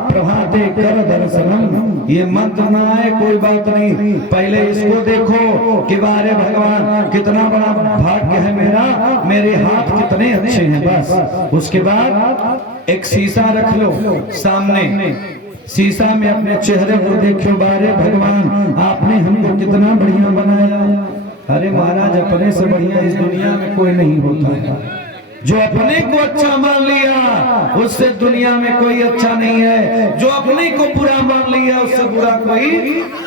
प्रभाते कर दर्शनम। ये मंत्र ना आए कोई बात नहीं, पहले इसको देखो कि बारे भगवान कितना बड़ा भाग्य है मेरा, मेरे हाथ कितने अच्छे हैं। बस उसके बाद एक शीशा रख लो सामने, शीशा में अपने चेहरे को देखो, बारे भगवान आपने हमको कितना बढ़िया बनाया। अरे महाराज अपने से बढ़िया इस दुनिया में कोई नहीं होता है। जो अपने को अच्छा मान लिया उससे दुनिया में कोई अच्छा नहीं है, जो अपने को बुरा मान लिया उससे बुरा कोई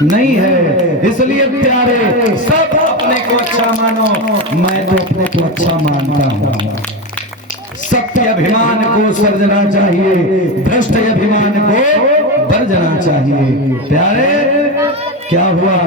नहीं है। इसलिए प्यारे सब अपने को अच्छा मानो, मैं तो अपने को अच्छा मानता हूँ। सत्य अभिमान को सर्जना चाहिए, भ्रष्ट अभिमान को वर्जना चाहिए। प्यारे क्या हुआ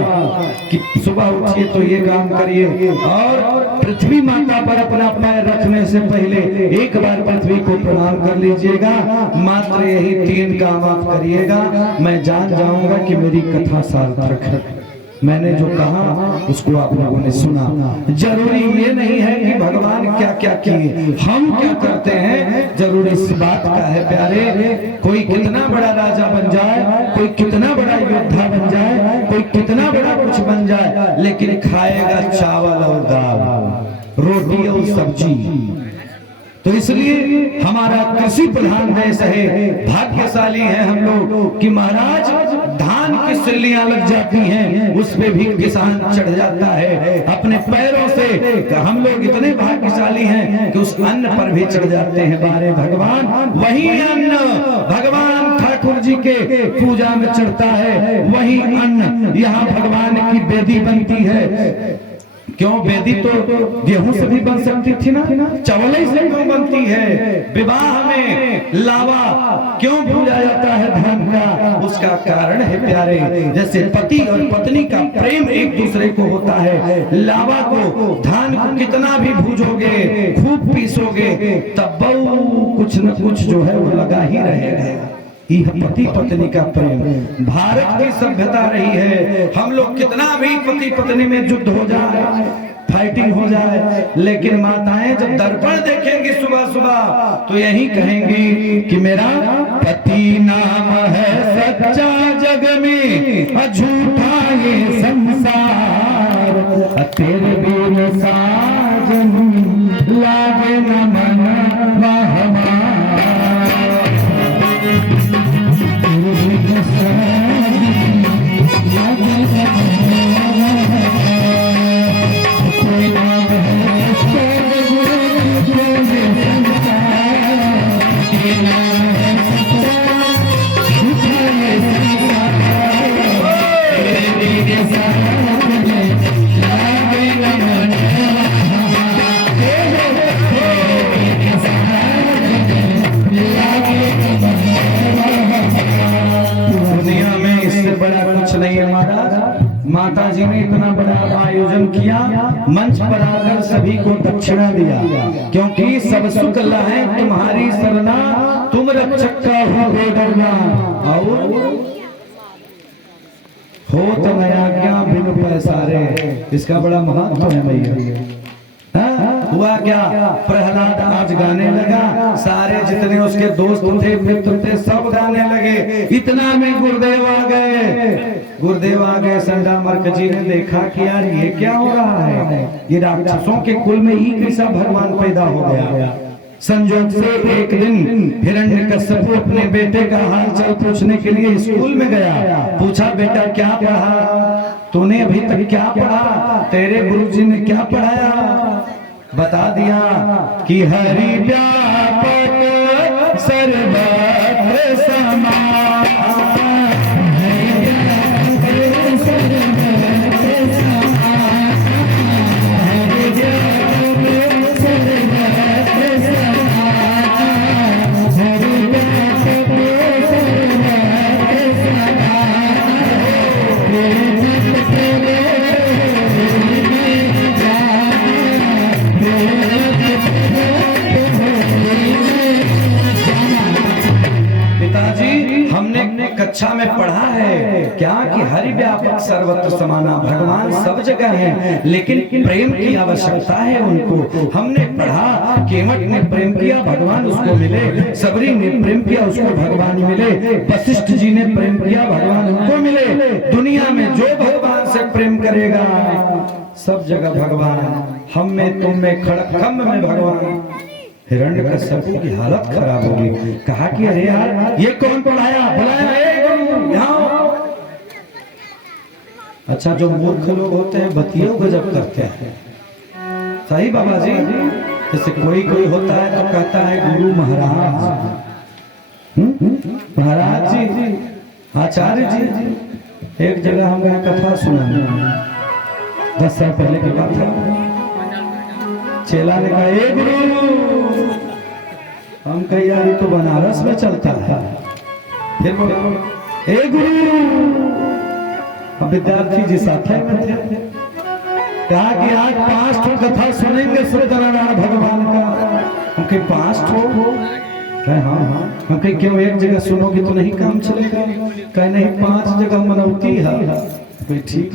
कि सुबह उठिए तो ये काम करिए, और पृथ्वी माता पर अपना पैर रखने से पहले एक बार पृथ्वी को प्रणाम कर लीजिएगा। मात्र यही 3 काम आप करिएगा, मैं जान जाऊंगा कि मेरी कथा सार्थक है। मैंने जो कहा उसको आप लोगों ने सुना। जरूरी ये नहीं है कि भगवान क्या क्या किए, हम क्या करते हैं, जरूरी इस बात का है प्यारे। कोई कितना बड़ा राजा बन जाए, कोई कितना बड़ा योद्धा बन जाए, कोई कितना बड़ा कुछ बन जाए, लेकिन खाएगा चावल और दाल, रोटी और सब्जी। तो इसलिए हमारा कृषि प्रधान देश है, भाग्यशाली है हम लोग कि महाराज धान की सिल्लियां लग जाती हैं, उस पे भी किसान चढ़ जाता है अपने पैरों से। हम लोग इतने भाग्यशाली हैं कि उस अन्न पर भी चढ़ जाते हैं। बारे भगवान वही अन्न भगवान ठाकुर जी के पूजा में चढ़ता है, वही अन्न यहाँ भगवान की वेदी बनती है। क्यों? वेदी तो गेहूं से भी बन सकती थी ना, चावल से क्यों बनती है? विवाह में लावा क्यों पूजा जाता है धान का? उसका कारण है प्यारे, जैसे पति और पत्नी का प्रेम एक दूसरे को होता है, लावा को धान को कितना भी भूजोगे, खूब पीसोगे, तब कुछ न कुछ जो है वो लगा ही रहेगा। यह पति पत्नी का प्रेम भारत की सभ्यता रही है। हम लोग कितना भी पति पत्नी में युद्ध हो जाए, फाइटिंग हो जाए, लेकिन माताएं जब दर्पण देखेंगी सुबह सुबह तो यही कहेंगी कि मेरा पति नाम है सच्चा, जग में झूठा ये संसार, तेरे बिन साजन लागे न मन हमारा। माता जी ने इतना बड़ा आयोजन किया, मंच पर आकर सभी को दक्षिणा दिया, क्योंकि सब सुख लाए तुम्हारी सरना, तुम रक्षक का हो बेदरना। और हो तो नया क्या रुपए सारे, इसका बड़ा महत्व है भैया। हुआ क्या, प्रहलाद आज गाने लगा, सारे जितने उसके दोस्त थे मित्र थे सब गाने लगे। इतना में गुरुदेव आ गए। गुरुदेव आ गए, संडामर्क जी ने देखा कि यार ये क्या हो रहा है, ये राक्षसों के कुल में ही कैसा भगवान पैदा हो गया। संजोग से एक दिन हिरण्यकश्यप अपने बेटे का हालचाल पूछने के लिए स्कूल में गया। पूछा, बेटा क्या पढ़ा तूने, अभी तक क्या पढ़ा, तेरे गुरुजी ने क्या पढ़ाया। बता दिया कि हरि व्यापक सर्वत्र समान, कक्षा में पढ़ा है क्या कि हरि व्यापक सर्वत्र समाना, भगवान सब जगह है लेकिन प्रेम की आवश्यकता है उनको। हमने पढ़ा केवट ने प्रेम किया भगवान उसको मिले, सबरी ने प्रेम किया उसको भगवान मिले, वशिष्ठ जी ने प्रेम किया भगवान उनको मिले। दुनिया में जो भगवान से प्रेम करेगा सब जगह भगवान, हम में तुम में खड़खंभ में भगवान। हिरण्यकश्यप की हालत खराब होगी। कहा कि अरे यार ये कौन पढ़ाया, बुलाया यहाँ। अच्छा, जो मूर्ख लोग होते हैं बतियों गजब करते हैं। सही बाबा जी, जैसे कोई होता है तो कहता है गुरु महाराज, महाराज जी, आचार्य जी। एक जगह हमने कथा सुना, 10 साल पहले की बात है। चेला ने कहा, ए गुरु, हम कह यार तो बनारस में चलता है। फिर बोले, ए गुरु, अब विद्यार्थी जी साथ में थे। कहा कि आज 5 ठो कथा सुनेंगे सत्यनारायण भगवान का। हम कहे 5 ठो? कहे हाँ हाँ। हम कहे क्यों, एक जगह सुनोगे तो नहीं काम चलेगा? कहे नहीं, 5 जगह मनौती है। ठीक।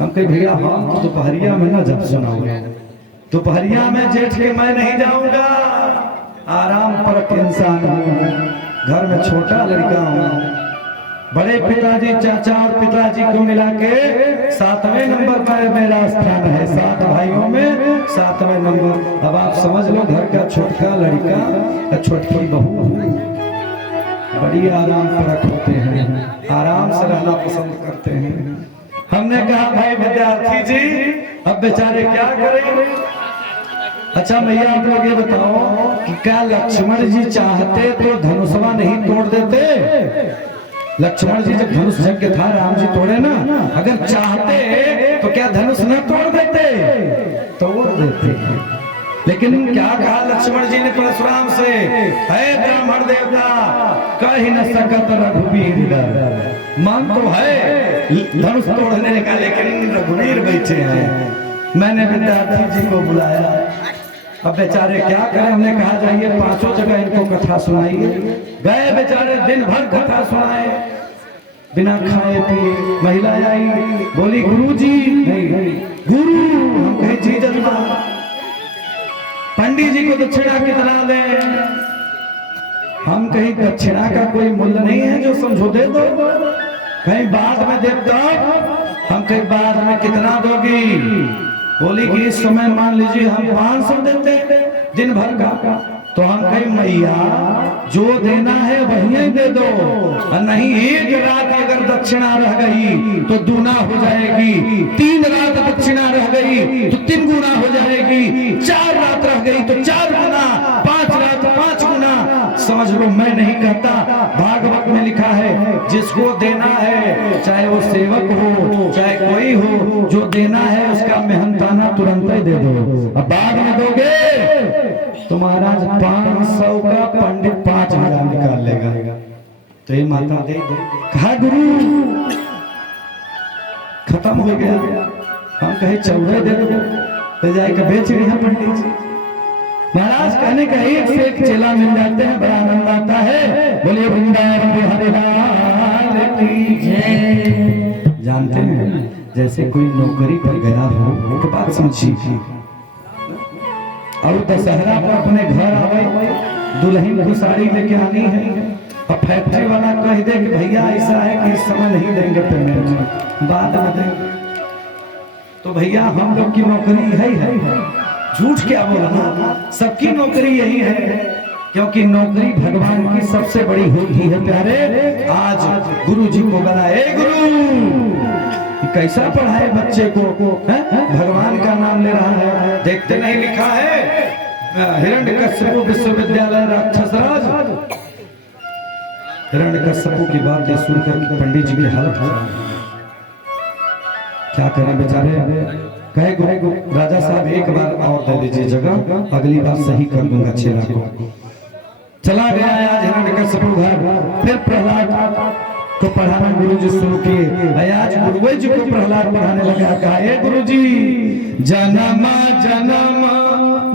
हम कहे भैया हाँ तो दोपहरिया में ना जब सुनाओगे, दोपहरिया में जेठ के मैं नहीं जाऊंगा, आराम पर इंसान हूँ, घर में छोटा लड़का हूँ। बड़े पिताजी, चाचा और पिताजी को मिला के 7वें नंबर पर मेरा स्थान है। 7 भाइयों में 7वें नंबर। अब आप समझ लो, घर का छोटका लड़का, छोटकी बहू, बड़ी आराम फर्क होते हैं, आराम से रहना पसंद करते हैं। हमने कहा भाई विद्यार्थी जी, अब बेचारे क्या करें। अच्छा भैया, आप लोग ये बताओ कि क्या लक्ष्मण जी चाहते तो धनुषवा नहीं तोड़ देते? लक्ष्मण जी जब धनुष यज्ञ था, राम जी तोड़े ना, अगर चाहते तो क्या धनुष न तोड़ देते? तोड़ देते। लेकिन क्या कहा लक्ष्मण जी ने परशुराम से, है ब्राह्मण देवता, कह ही न सकत रघुवीर। मन तो है धनुष तोड़ने का, लेकिन रघुवीर बैठे हैं। मैंने विद्यार्थी जी को बुलाया। अब बेचारे क्या करें, हमने कहा जाइए 5 जगह इनको कथा सुनाइए। गए बेचारे, दिन भर कथा सुनाए बिना खाए पिए। महिला आई, बोली गुरुजी, नहीं गुरु। हम कहे जी जजमान, पंडित जी को दक्षिणा कितना दें? हम कहीं दक्षिणा का कोई मूल्य नहीं है जो समझो दे दो, कहीं बाद में दे दो। हम कहीं बाद में कितना दोगी? बोली कि इस समय मान लीजिए हम 500 देते दिन भर का। तो हम कहीं मैया जो देना है वही दे दो, और नहीं एक रात अगर दक्षिणा रह गई तो दूना हो जाएगी, 3 रात दक्षिणा रह गई तो 3 गुना हो जाएगी, 4 रात रह गई तो 4 गुना, 5 रात 5 गुना। समझ लो, मैं नहीं कहता, भागवत में लिखा है जिसको देना है, चाहे वो सेवक हो चाहे कोई हो, जो देना है उसका मेहनताना तुरंत ही दे दो। अब बाद में दोगे तो महाराज 500 का पंडित 5000 निकाल लेगा। तो ये माता दे दो। कहा गुरु खत्म हो गया। हम कहे 14 दे दो, तो जाकर बेच रही है पंडित जी। महाराज कहने का एक से एक चेला मिल जाते हैं, बड़ा आनंद आता है। बोलिए वृंदावन बिहारी लाल की जय। जानते हैं जैसे कोई नौकरी पर गया हो, एक बात समझिए, और दशहरा पर अपने घर आवे, दुल्हन को साड़ी लेके आनी है, और फैक्ट्री वाला कह दे कि भैया ऐसा है कि इस समय नहीं देंगे पेमेंट, बाद में देंगे, तो भैया हम लोग की नौकरी है। झूठ क्या बोलना, सबकी नौकरी यही है, क्योंकि नौकरी भगवान की सबसे बड़ी होती है प्यारे। आज गुरु जी को बनाए, गुरु कैसा पढ़ाए बच्चे को, भगवान का नाम ले रहा है, देखते नहीं लिखा है हिरण्यकश्यप विश्वविद्यालय राक्षसराज। हिरण्यकश्यप की बातें सुनकर पंडित जी की हालत हो, क्या करें बेचारे। कहे गुरु राजा साहब एक बार और दे दीजिए जगह, अगली बार सही कर दूंगा चेला को। चला गया आज हिरण्यकश्यप घर, फिर प्रहलाद को पढ़ाना गुरु जी शुरू किए। आज गुरुवे जी को प्रहलाद पढ़ाने लगा, कहा हे गुरु जी, जन्म जन्म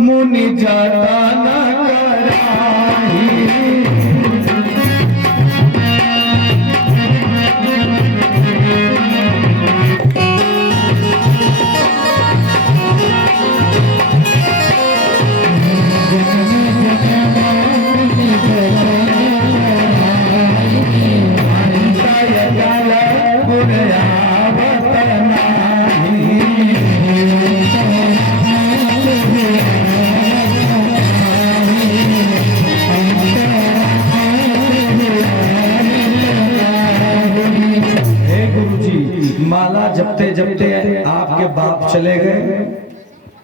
मुनि जाता न कराही, माला जपते जपते आपके बाप चले गए,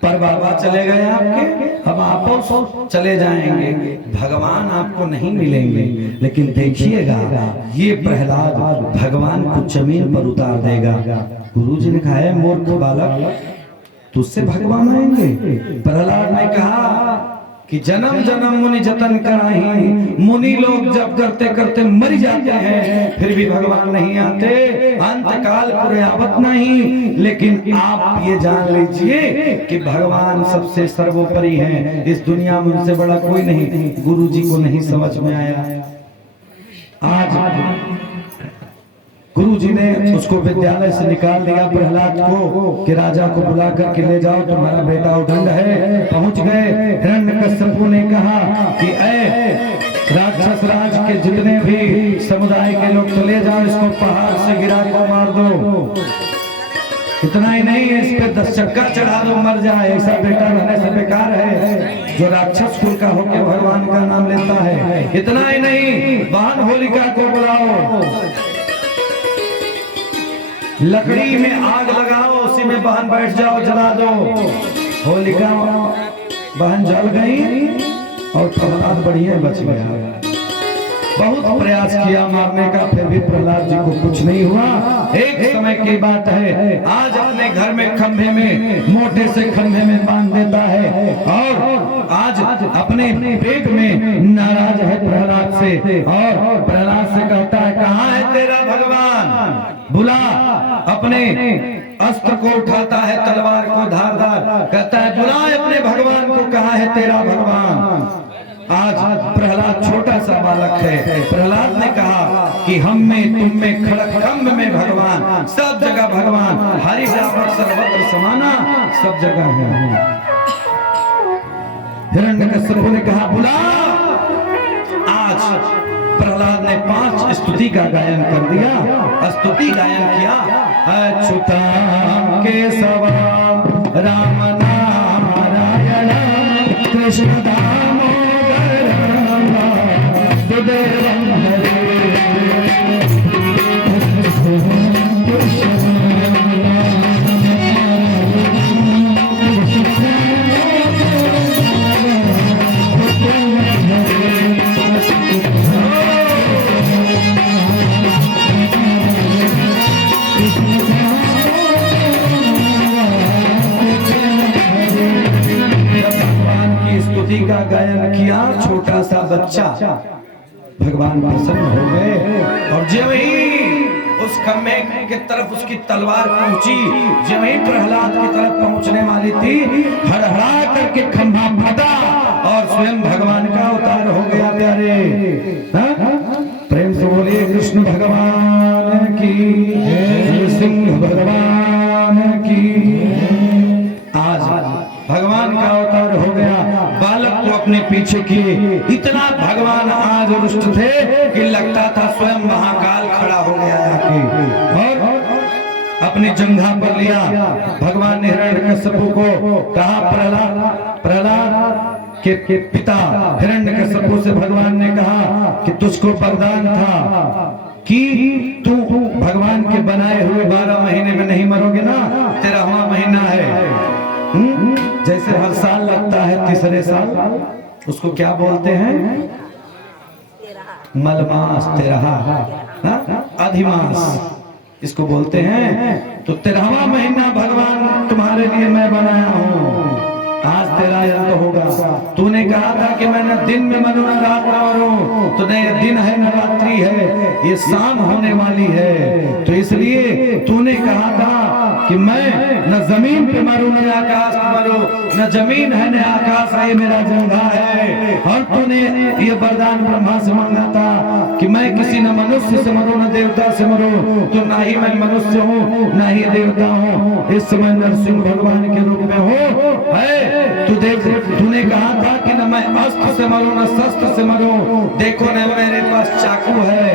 पर बाबा चले गए आपके, अब आप चले जाएंगे, भगवान आपको नहीं मिलेंगे। लेकिन देखिएगा ये प्रहलाद भगवान को जमीन पर उतार देगा। गुरुजी ने कहा है मूर्ख बालक, तुझसे भगवान आएंगे। प्रहलाद ने कहा कि जन्म जन्म मुनि जतन कराही, मुनि लोग जब करते करते मर जाते हैं फिर भी भगवान नहीं आते, अंत काल पुरयावत नहीं। लेकिन आप ये जान लीजिए कि भगवान सबसे सर्वोपरि हैं, इस दुनिया में उनसे बड़ा कोई नहीं। गुरु जी को नहीं समझ में आया। आज गुरु जी ने उसको विद्यालय से निकाल दिया प्रहलाद को कि राजा को बुला करके ले जाओ, तुम्हारा बेटा उदंड है। पहुंच गए, हिरण्यकश्यप ने कहा कि ऐ राक्षस राज के जितने भी समुदाय के लोग तो ले जाओ, इसको पहाड़ से गिरा कर मार दो। इतना ही नहीं, इस पे 10 चक्का चढ़ा दो, मर जाए। ऐसा बेटा रहने से बेकार है जो राक्षस कुल का होकर भगवान का नाम लेता है। इतना ही नहीं, वाहन होलिका को बुलाओ, लकड़ी में आग लगाओ, उसी में बहन बैठ जाओ, जला दो। होलिका बहन जल गई और प्रहलाद बढ़िया बच गया। बहुत प्रयास किया मारने का, फिर भी प्रहलाद जी को कुछ नहीं हुआ। एक समय की बात है, आज अपने घर में खंभे में, मोटे से खंभे में बांध देता है, और आज अपने पेट में नाराज है प्रहलाद से, और प्रहलाद से कहता है कहाँ है तेरा भगवान, बुला। अपने अस्त्र को उठाता है, तलवार को धारदार, कहता है बुला अपने भगवान को, कहाँ है तेरा भगवान। आज प्रहलाद छोटा सा बालक है। प्रहलाद ने कहा कि हम में, तुम में, खड़गखंभ में भगवान, सब जगह भगवान, हरि बराबर सर्वत्र समाना, सब जगह है। हिरण्यकश्यप ने कहा बुला। आज प्रहलाद ने 5 स्तुति का गायन कर दिया, स्तुति गायन किया। अच्युतां केशवं राम नारायण कृष्ण दामोदरं वासुदेवं हरे। का गायन किया, छोटा सा बच्चा, भगवान प्रसन्न हो गए। और जब ही उस खम्भे के तरफ उसकी तलवार पहुंची, जब ही प्रहलाद की तरफ पहुंचने वाली थी, हड़हड़ा करके खंभा फटा और स्वयं भगवान का अवतार हो गया। प्यारे प्रेम से बोलिए कृष्ण भगवान की, सिंह भगवान भगवान का अवतार हो गया, बालक को अपने पीछे किए। इतना भगवान आज रुष्ट थे कि लगता था स्वयं महाकाल खड़ा हो गया जाके और अपनी जंघा पर लिया। भगवान ने हिरण्यकश्यप को कहा, प्रहलाद के पिता हिरण्यकश्यप से भगवान ने कहा कि तुझको वरदान था कि तू भगवान के बनाए हुए 12 महीने में नहीं मरोगे ना, 13वां महीना है। जैसे हर साल लगता है तीसरे साल, उसको क्या बोलते हैं? मलमास, 13 अधिमास इसको बोलते हैं। तो 13वां महीना भगवान तुम्हारे लिए मैं बनाया हूँ, आज तेरा अंत होगा। तूने कहा था कि मैं न दिन में मरूं न रात में मरूं, तो न दिन है न रात्रि है, ये शाम होने वाली है। तो इसलिए तूने कहा था कि मैं न जमीन पे मरूं न आकाश पे मरूं, न जमीन है न आकाश है, मेरा जंघा है। और तूने ये वरदान ब्रह्मा से मांगा था कि मैं किसी न मनुष्य से मरूं न देवता से मरूं, तो ना ही मैं मनुष्य हूँ ना ही देवता हूँ, इस समय नरसिंह भगवान के रूप में हो है। तू देख, तूने कहा था कि न मैं अस्त्र से मरूं न शस्त्र से मरूं, देखो न मेरे पास चाकू है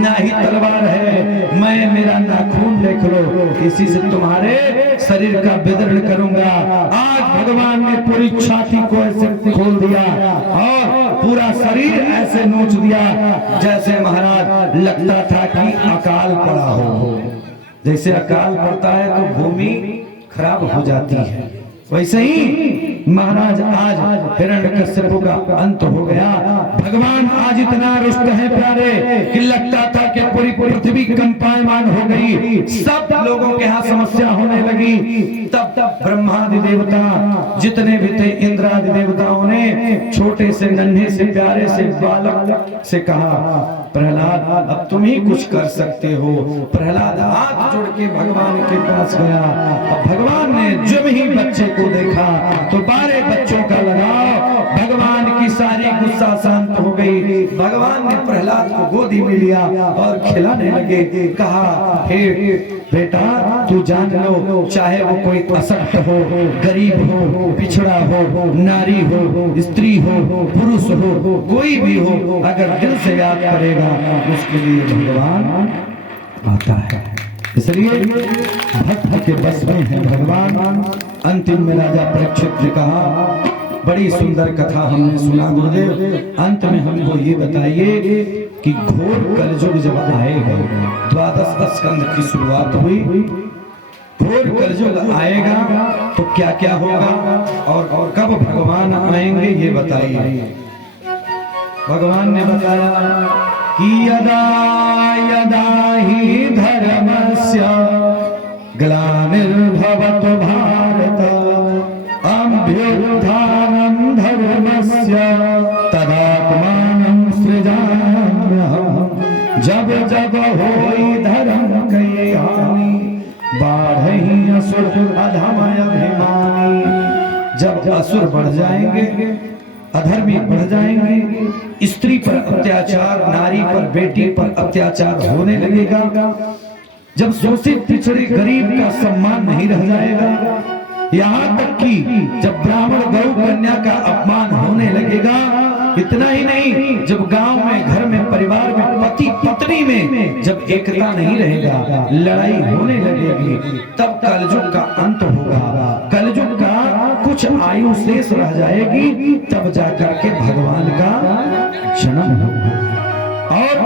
ना ही तलवार है, मैं मेरा नाखून देख लो, इसी से तुम्हारे शरीर का विदर्ण करूंगा। आज भगवान ने पूरी छाती को ऐसे खोल दिया और पूरा शरीर ऐसे नोच दिया जैसे महाराज लगता था कि अकाल पड़ा हो। जैसे अकाल पड़ता है तो भूमि खराब हो जाती है, वैसे ही महाराज आज हिरण्यकश्यप का अंत हो गया। भगवान आज इतना रुष्ट है प्यारे कि लगता था कि पूरी पृथ्वी कंपायमान हो गई, सब लोगों के यहाँ समस्या होने लगी। तब ब्रह्मादि देवता जितने भी थे, इंद्रादि देवताओं ने छोटे से नन्हे से प्यारे से बालक से कहा, प्रहलाद अब तुम ही कुछ कर सकते हो। प्रहलाद हाथ जोड़ के भगवान के पास गया। अब भगवान ने जब ही बच्चे को देखा तो 12 बच्चों का लगाव, भगवान की सारी गुस्सा शांत हो गई। भगवान ने प्रहलाद को गोदी में लिया और खिलाने लगे। कहा, हे बेटा तू जान लो, चाहे वो कोई असक्त हो, गरीब हो, पिछड़ा हो, नारी हो, स्त्री हो, पुरुष हो, कोई भी हो, अगर दिल से याद करेगा उसके लिए भगवान आता है। इसलिए भक्त के बस में है भगवान। अंतिम में राजा परीक्षित ने कहा, बड़ी सुंदर कथा हमने सुना गुरुदेव, अंत में हमको ये बताइए कि घोर कलयुग जब आएगा, 12 स्कंद की शुरुआत हुई, घोर कलयुग आएगा तो क्या क्या होगा और कब भगवान आएंगे ये बताइए। भगवान ने बताया कि यदा यदा ही धर्मस्य ग्लानिर्भवतु भारत अभ्युत्थानं धर्मस्य तदात्मानं सृजाम्यहम्। जब जब होई धर्म के हानि बाढ़हि असुर अधमय अभिमानी। जब असुर बढ़ जाएंगे, अधर्मी बढ़ जाएंगे, स्त्री पर अत्याचार, नारी पर, बेटी पर अत्याचार होने लगेगा, जब शोषित पिछड़े गरीब का सम्मान नहीं रह जाएगा, यहाँ तक कि जब ब्राह्मण गौ कन्या का अपमान होने लगेगा, इतना ही नहीं, जब गांव में, घर में, परिवार में, पति पत्नी में जब एकता नहीं रहेगा, लड़ाई होने लगेगी, तब कलयुग का अंत होगा। कलयुग का कुछ आयु शेष रह जाएगी, तब जाकर के भगवान का जन्म होगा। और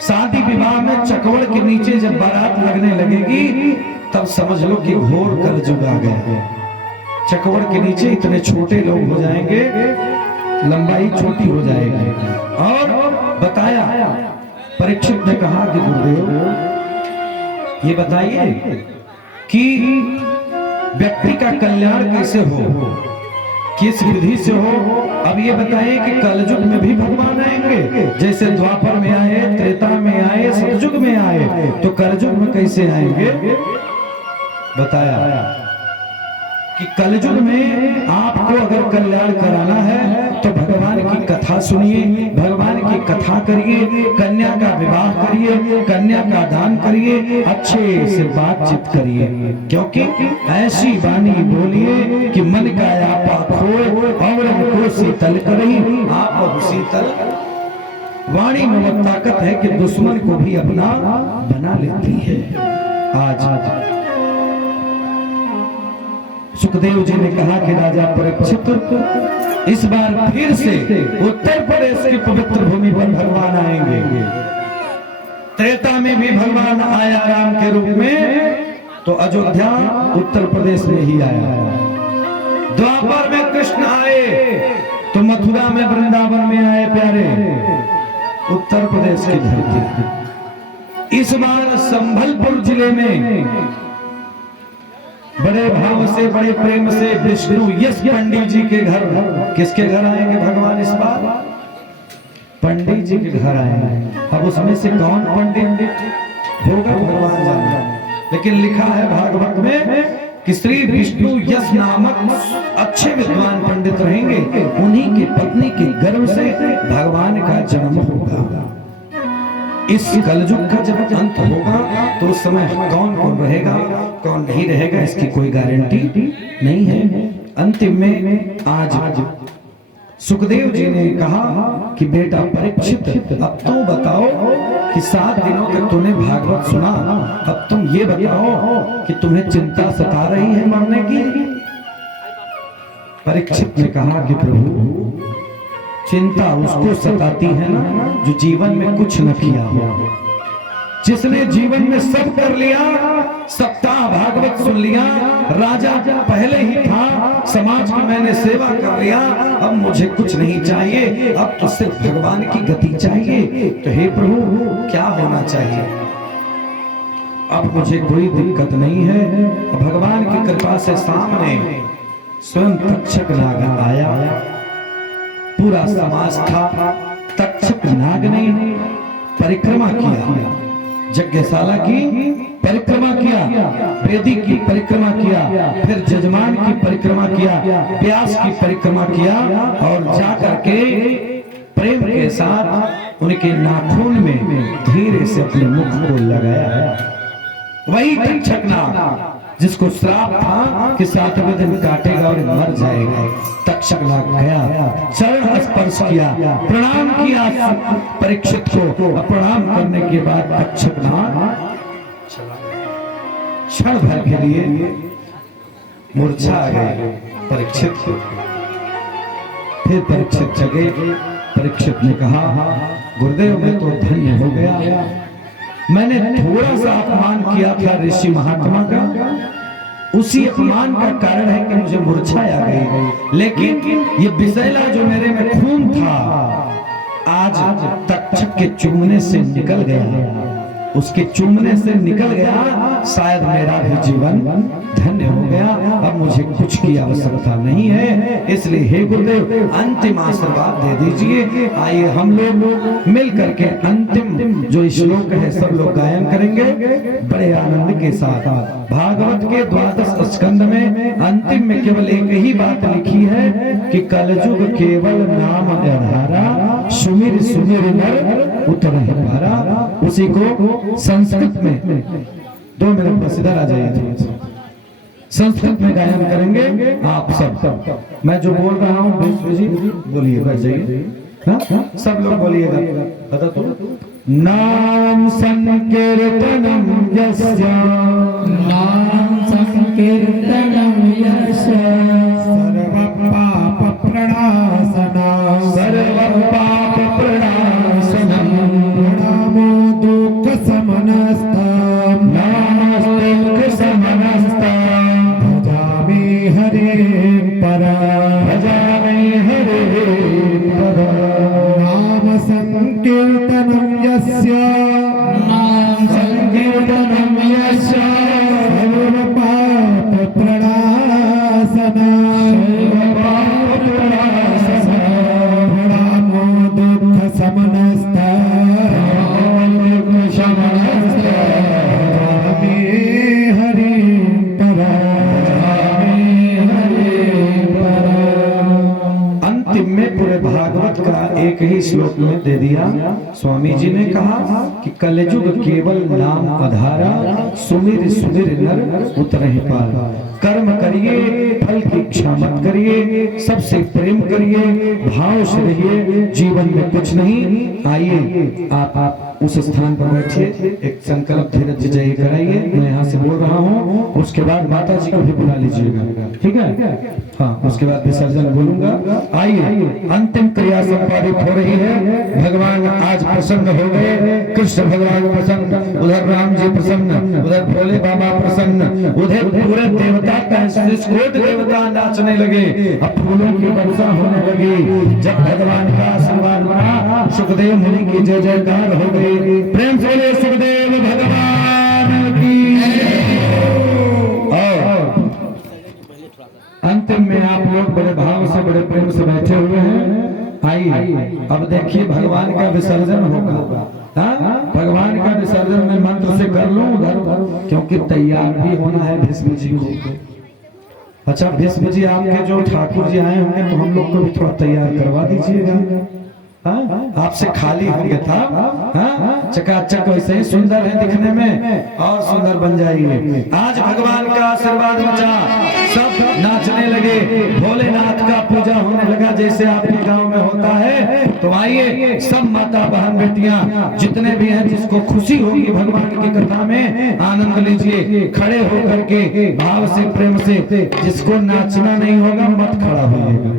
शादी विवाह में चकवड़ के नीचे जब बारात लगने लगेगी, तब समझ लो कि घोर कलयुग आ गया। चकवड़ के नीचे इतने छोटे लोग हो जाएंगे, लंबाई छोटी हो जाएगी। और बताया, परीक्षित ने कहा कि गुरुदेव ये बताइए कि व्यक्ति का कल्याण कैसे हो, किस विधि से हो। अब ये बताइए कि कलयुग में भी भगवान आएंगे, जैसे द्वापर में आए, त्रेता में आए, सतयुग में आए, तो कलयुग में कैसे आएंगे। बताया कि कलयुग में आपको अगर कल्याण कराना है तो भगवान की कथा सुनिए, भगवान की कथा करिए, कन्या का विवाह करिए, कन्या का दान करिए, अच्छे से बातचीत करिए, क्योंकि ऐसी वाणी बोलिए कि मन चल कर ही आप बहु शीतल। वाणी में वो ताकत है कि दुश्मन को भी अपना बना लेती है। आज सुखदेव जी ने कहा कि राजा परीक्षित, इस बार फिर से उत्तर प्रदेश की पवित्र भूमि पर भगवान आएंगे। त्रेता में भी भगवान आया राम के रूप में, तो अयोध्या उत्तर प्रदेश में ही आया। द्वापर में कृष्ण आए तो मथुरा में वृंदावन में आए प्यारे, उत्तर प्रदेश की धरती। इस बार संभलपुर जिले में बड़े भाव से बड़े प्रेम से विष्णु यश पंडित जी के घर, किसके घर आएंगे भगवान इस बार? पंडित जी के घर आएंगे। अब उसमें से कौन पंडित होगा भगवान जाने, लेकिन लिखा है भागवत में कि श्री विष्णु यश नामक अच्छे विद्वान पंडित रहेंगे, उन्हीं की पत्नी के गर्भ से भगवान का जन्म होगा। इस कलयुग का जब अंत होगा तो उस समय कौन कौन रहेगा कौन नहीं रहेगा इसकी कोई गारंटी नहीं है। अंतिम में आज सुखदेव जी ने कहा कि बेटा परीक्षित, अब तो बताओ कि 7 दिनों तक तूने भागवत सुना, अब तुम ये बताओ कि तुम्हें चिंता सता रही है मरने की? परीक्षित ने कहा कि प्रभु, चिंता उसको सताती है ना जो जीवन में कुछ न किया हो। जिसने जीवन में सब कर लिया, सप्ताह भागवत सुन लिया, राजा पहले ही था, समाज की मैंने सेवा कर लिया, अब मुझे कुछ नहीं चाहिए, अब तो सिर्फ भगवान की गति चाहिए। तो हे प्रभु, क्या होना चाहिए? अब मुझे कोई दिक्कत नहीं है। भगवान की कृपा से सामने स्वयं तक्षक नाग आया। पूरा समाज था। तक्षक नाग ने परिक्रमा किया, यज्ञशाला की परिक्रमा किया, वेदी की परिक्रमा किया, फिर जजमान की परिक्रमा किया, व्यास की परिक्रमा किया और जाकर के प्रेम के साथ उनके नाखून में धीरे से अपने मुख को लगाया। वही तक्षक नाग जिसको श्राप था कि 7वें दिन काटेगा और मर जाएगा, तक्षक नाग गया, चरण स्पर्श किया, प्रणाम किया परीक्षित को। प्रणाम करने के बाद तक्षक नाग क्षण भर के लिए मूर्छा आ गए परीक्षित। फिर परीक्षित जगे। परीक्षित ने कहा, गुरुदेव मैं तो धन्य हो गया, मैंने थोड़ा सा अपमान किया था ऋषि महात्मा का, उसी अपमान का कारण है कि मुझे मूर्छा आ गई, लेकिन ये विषैला जो मेरे में खून था आज तक्षक के चूमने से निकल गया, उसके चूमने से निकल गया, शायद मेरा भी जीवन धन्य हो गया, अब मुझे कुछ की आवश्यकता नहीं है। इसलिए हे गुरुदेव अंतिम आशीर्वाद दे दीजिए। आइए हम लोग मिल करके अंतिम जो श्लोक है सब लोग गायन करेंगे बड़े आनंद के साथ। भागवत के 12 स्कंद में अंतिम में केवल एक ही बात लिखी है कि कलयुग केवल नाम आधारा, सुमिर सुमिर नर उतरहि पारा। उसी को संस्कृत में 2 मिनट बस इधर आ जाइए, संस्कृत में गायन करेंगे आप सब। मैं जो बोल रहा हूँ विश्व जी बोलिए, बैठ जाइए, सब लोग बोलिएगा। बता तो नाम संकीर्तनम यस्य, नाम संकीर्तनम यस्य, सर्व पाप प्रणाशनम, सर्व पाप प्रणाशनम, नामो दुःख समनस्तम, नामो दुःख समनस्तम, भजामि हरे परा, भजामि हरे परा। नाम संकीर्तनम यस्य, नाम संकीर्तनम यस्य, सर्व पाप प्रणाशनम, सर्व पाप प्रणाशनम, नामो दुःख समनस्तम, दुःख समनस्तम, हरे परा, अंतिम में पूरे भागवत का एक ही श्लोक में दे दिया। स्वामी जी ने कहा कि कलयुग केवल नाम आधारा, सुमिर सुमिर नर उतरहि पार। कर्म करिए फल फल की इच्छा मत करिए, सबसे प्रेम करिए, भाव से रहिए, जीवन में कुछ नहीं। आइए आप उस स्थान पर बैठिए, एक संकल्प धीरज जय कराइए। मैं यहाँ से बोल रहा हूँ, उसके बाद माता जी को भी बुला लीजिएगा, ठीक है? हाँ, उसके बाद विसर्जन बोलूंगा। आइए, अंतिम क्रिया संपादित हो रही है। भगवान आज प्रसन्न हो गए, कृष्ण भगवान प्रसन्न, उधर राम जी प्रसन्न, उधर भोले बाबा प्रसन्न, उधर पूरे देवता का कोट देवता नाचने लगे, अब फूलों की वर्षा होने लगी। जब भगवान का आशीर्वाद बना, सुखदेव मुनि की जय जयकार हो गई। प्रेम से बोले सुखदेव भगवान की। और अंतिम में आप लोग बड़े भाव से बड़े प्रेम से बैठे हुए हैं। आइए अब देखिए भगवान का विसर्जन होगा। हाँ, भगवान का विसर्जन मैं मंत्र से कर लूं उधर, क्योंकि तैयार भी होना है भीष्म जी को। अच्छा भीष्म जी, आपके जो ठाकुर जी आए होंगे तो हम लोग को भी थोड़ा तैयार करवा दीजिएगा। आपसे खाली हो गया था। हाँ, चकाचक वैसे ही सुंदर है दिखने में, और सुंदर बन जाइए। आज भगवान का आशीर्वाद बचा, सब नाचने लगे, भोलेनाथ का पूजा होने लगा जैसे आपके गांव में होता है। तो आइए सब माता बहन बेटियां जितने भी हैं, जिसको खुशी होगी भगवान की कथा में, आनंद लीजिए। खड़े होकर के भाव से प्रेम से, जिसको नाचना नहीं होगा मत खड़ा होइएगा।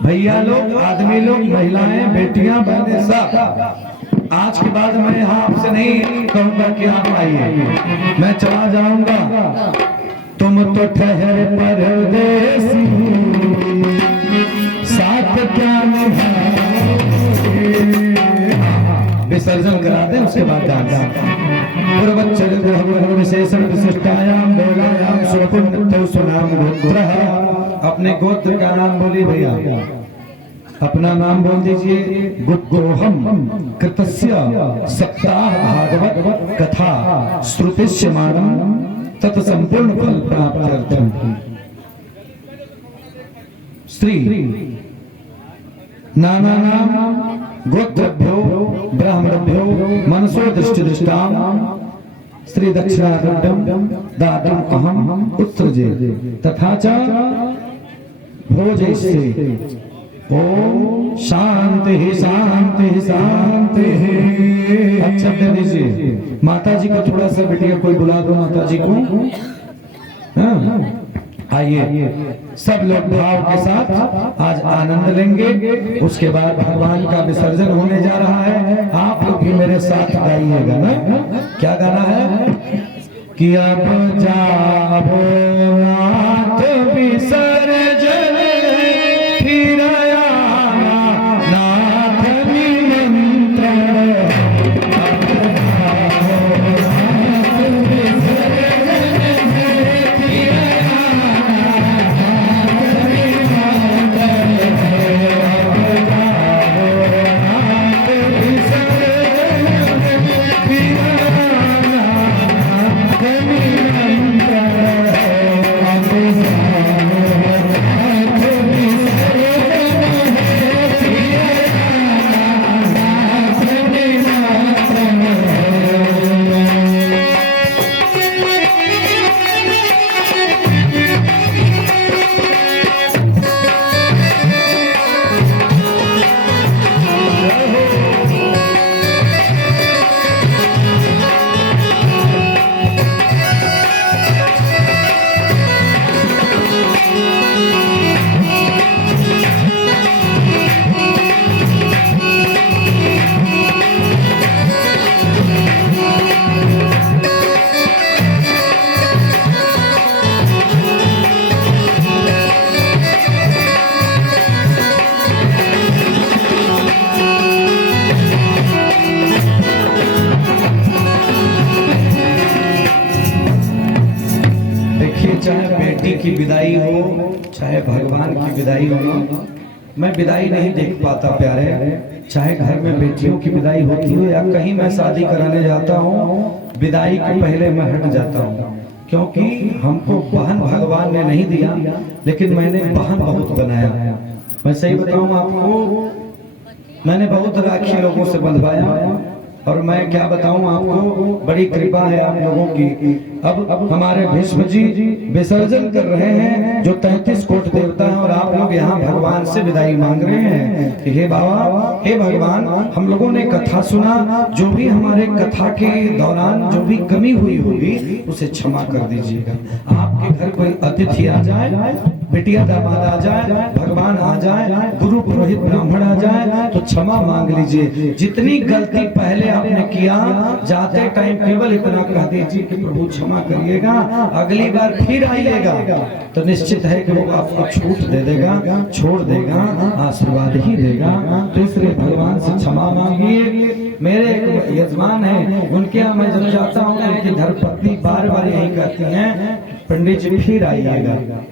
भैया लोग, आदमी लोग, महिलाएं, बेटियां, बहनें, सब आज के बाद मैं यहाँ आपसे नहीं कहूंगा कि आप आइए, मैं चला जाऊंगा। तुम तो ठहर परदेसी, साथ क्या विसर्जन करा दें, उसके बाद डांस। विशेषण विशिष्टायाम बेलायाम सुपुण्य सुनाम गोत्रः। अपने गोत्र का नाम बोलिए भैया, अपना नाम बोल दीजिए। गुद्गोहम कृतस्य सप्ताह भागवत कथा श्रुतिष्यमाणं तत् संपूर्ण फल प्राप्त्यर्थम। स्त्री नाना नाम गोत्रभ्यो ब्राह्मणभ्यो मनसो दृष्टि दृष्टाम स्त्री दक्षिणारण्यम दातुम अहम उत्सृजे तथा च भोजयिष्ये। ओम शांति शांति शांति। अच्छा दे दीजिए माता जी को थोड़ा सा, बिटिया कोई बुला दो माता जी को। हाँ, आइए सब लोग भाव के साथ आज आनंद लेंगे। उसके बाद भगवान का विसर्जन होने जा रहा है। आप लोग भी मेरे साथ गाइएगा ना। क्या गाना है कि अब जाओ नाथ विसर्जन फिर आना नाथ निमंत्रण। चाहे बेटी की विदाई हो, चाहे भगवान की विदाई हो, मैं विदाई नहीं देख पाता प्यारे। चाहे घर में बेटियों की विदाई होती हो या कहीं मैं शादी कराने जाता हूँ, विदाई के पहले मैं हट जाता हूँ, क्योंकि हमको बहन भगवान ने नहीं दिया, लेकिन मैंने बहन बहुत बनाया। मैं सही बताऊं आपको, मैंने बहुत राखी लोगों से बंधवाया, और मैं क्या बताऊं आपको, बड़ी कृपा है आप लोगों की। अब हमारे भीष्म जी विसर्जन कर रहे हैं जो 33 कोट देवता है, और आप लोग यहाँ भगवान से विदाई मांग रहे हैं कि हे बाबा, हे भगवान, हम लोगों ने कथा सुना, जो भी हमारे कथा के दौरान जो भी कमी हुई होगी उसे क्षमा कर दीजिएगा। आपके घर कोई अतिथि आ जाए, बिटिया दामाद आ जाए, भगवान आ जाए, गुरु पुरोहित ब्राह्मण आ जाए तो क्षमा मांग लीजिए। जितनी गलती पहले आपने किया, जाते टाइम केवल इतना कह दीजिए कि प्रभु क्षमा करिएगा, अगली बार फिर आइएगा तो निश्चित है कि वो आपको छूट दे देगा, छोड़ देगा, आशीर्वाद ही देगा। तो इसलिए भगवान से क्षमा मांगिए। मेरे एक यजमान है, उनके यहाँ मैं जब जाता हूँ उनकी धर्मपत्नी बार बार यही कहती हैं, पंडित जी फिर आइएगा,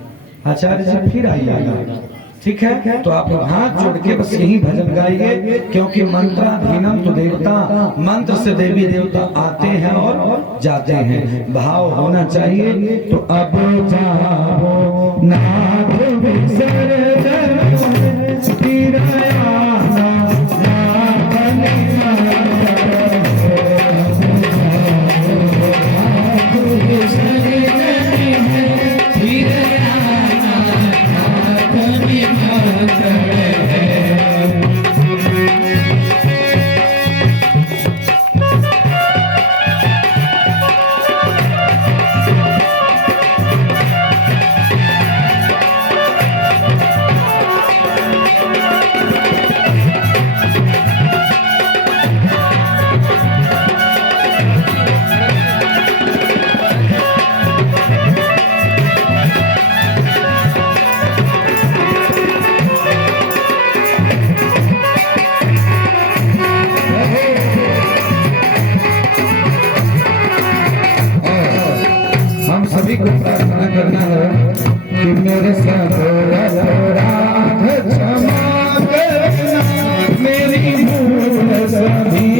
आचार्य जी फिर आइएगा। ठीक है, तो आप हाथ जोड़ के बस यही भजन गाइए, क्योंकि मंत्राधीनम तो देवता, मंत्र से देवी देवता आते हैं और जाते हैं, भाव होना चाहिए। तो अब जाओ नाथ विसर्जन सभी को प्रार्थना करना है कि मेरे साथ क्षमा करना, मेरी भूल सभी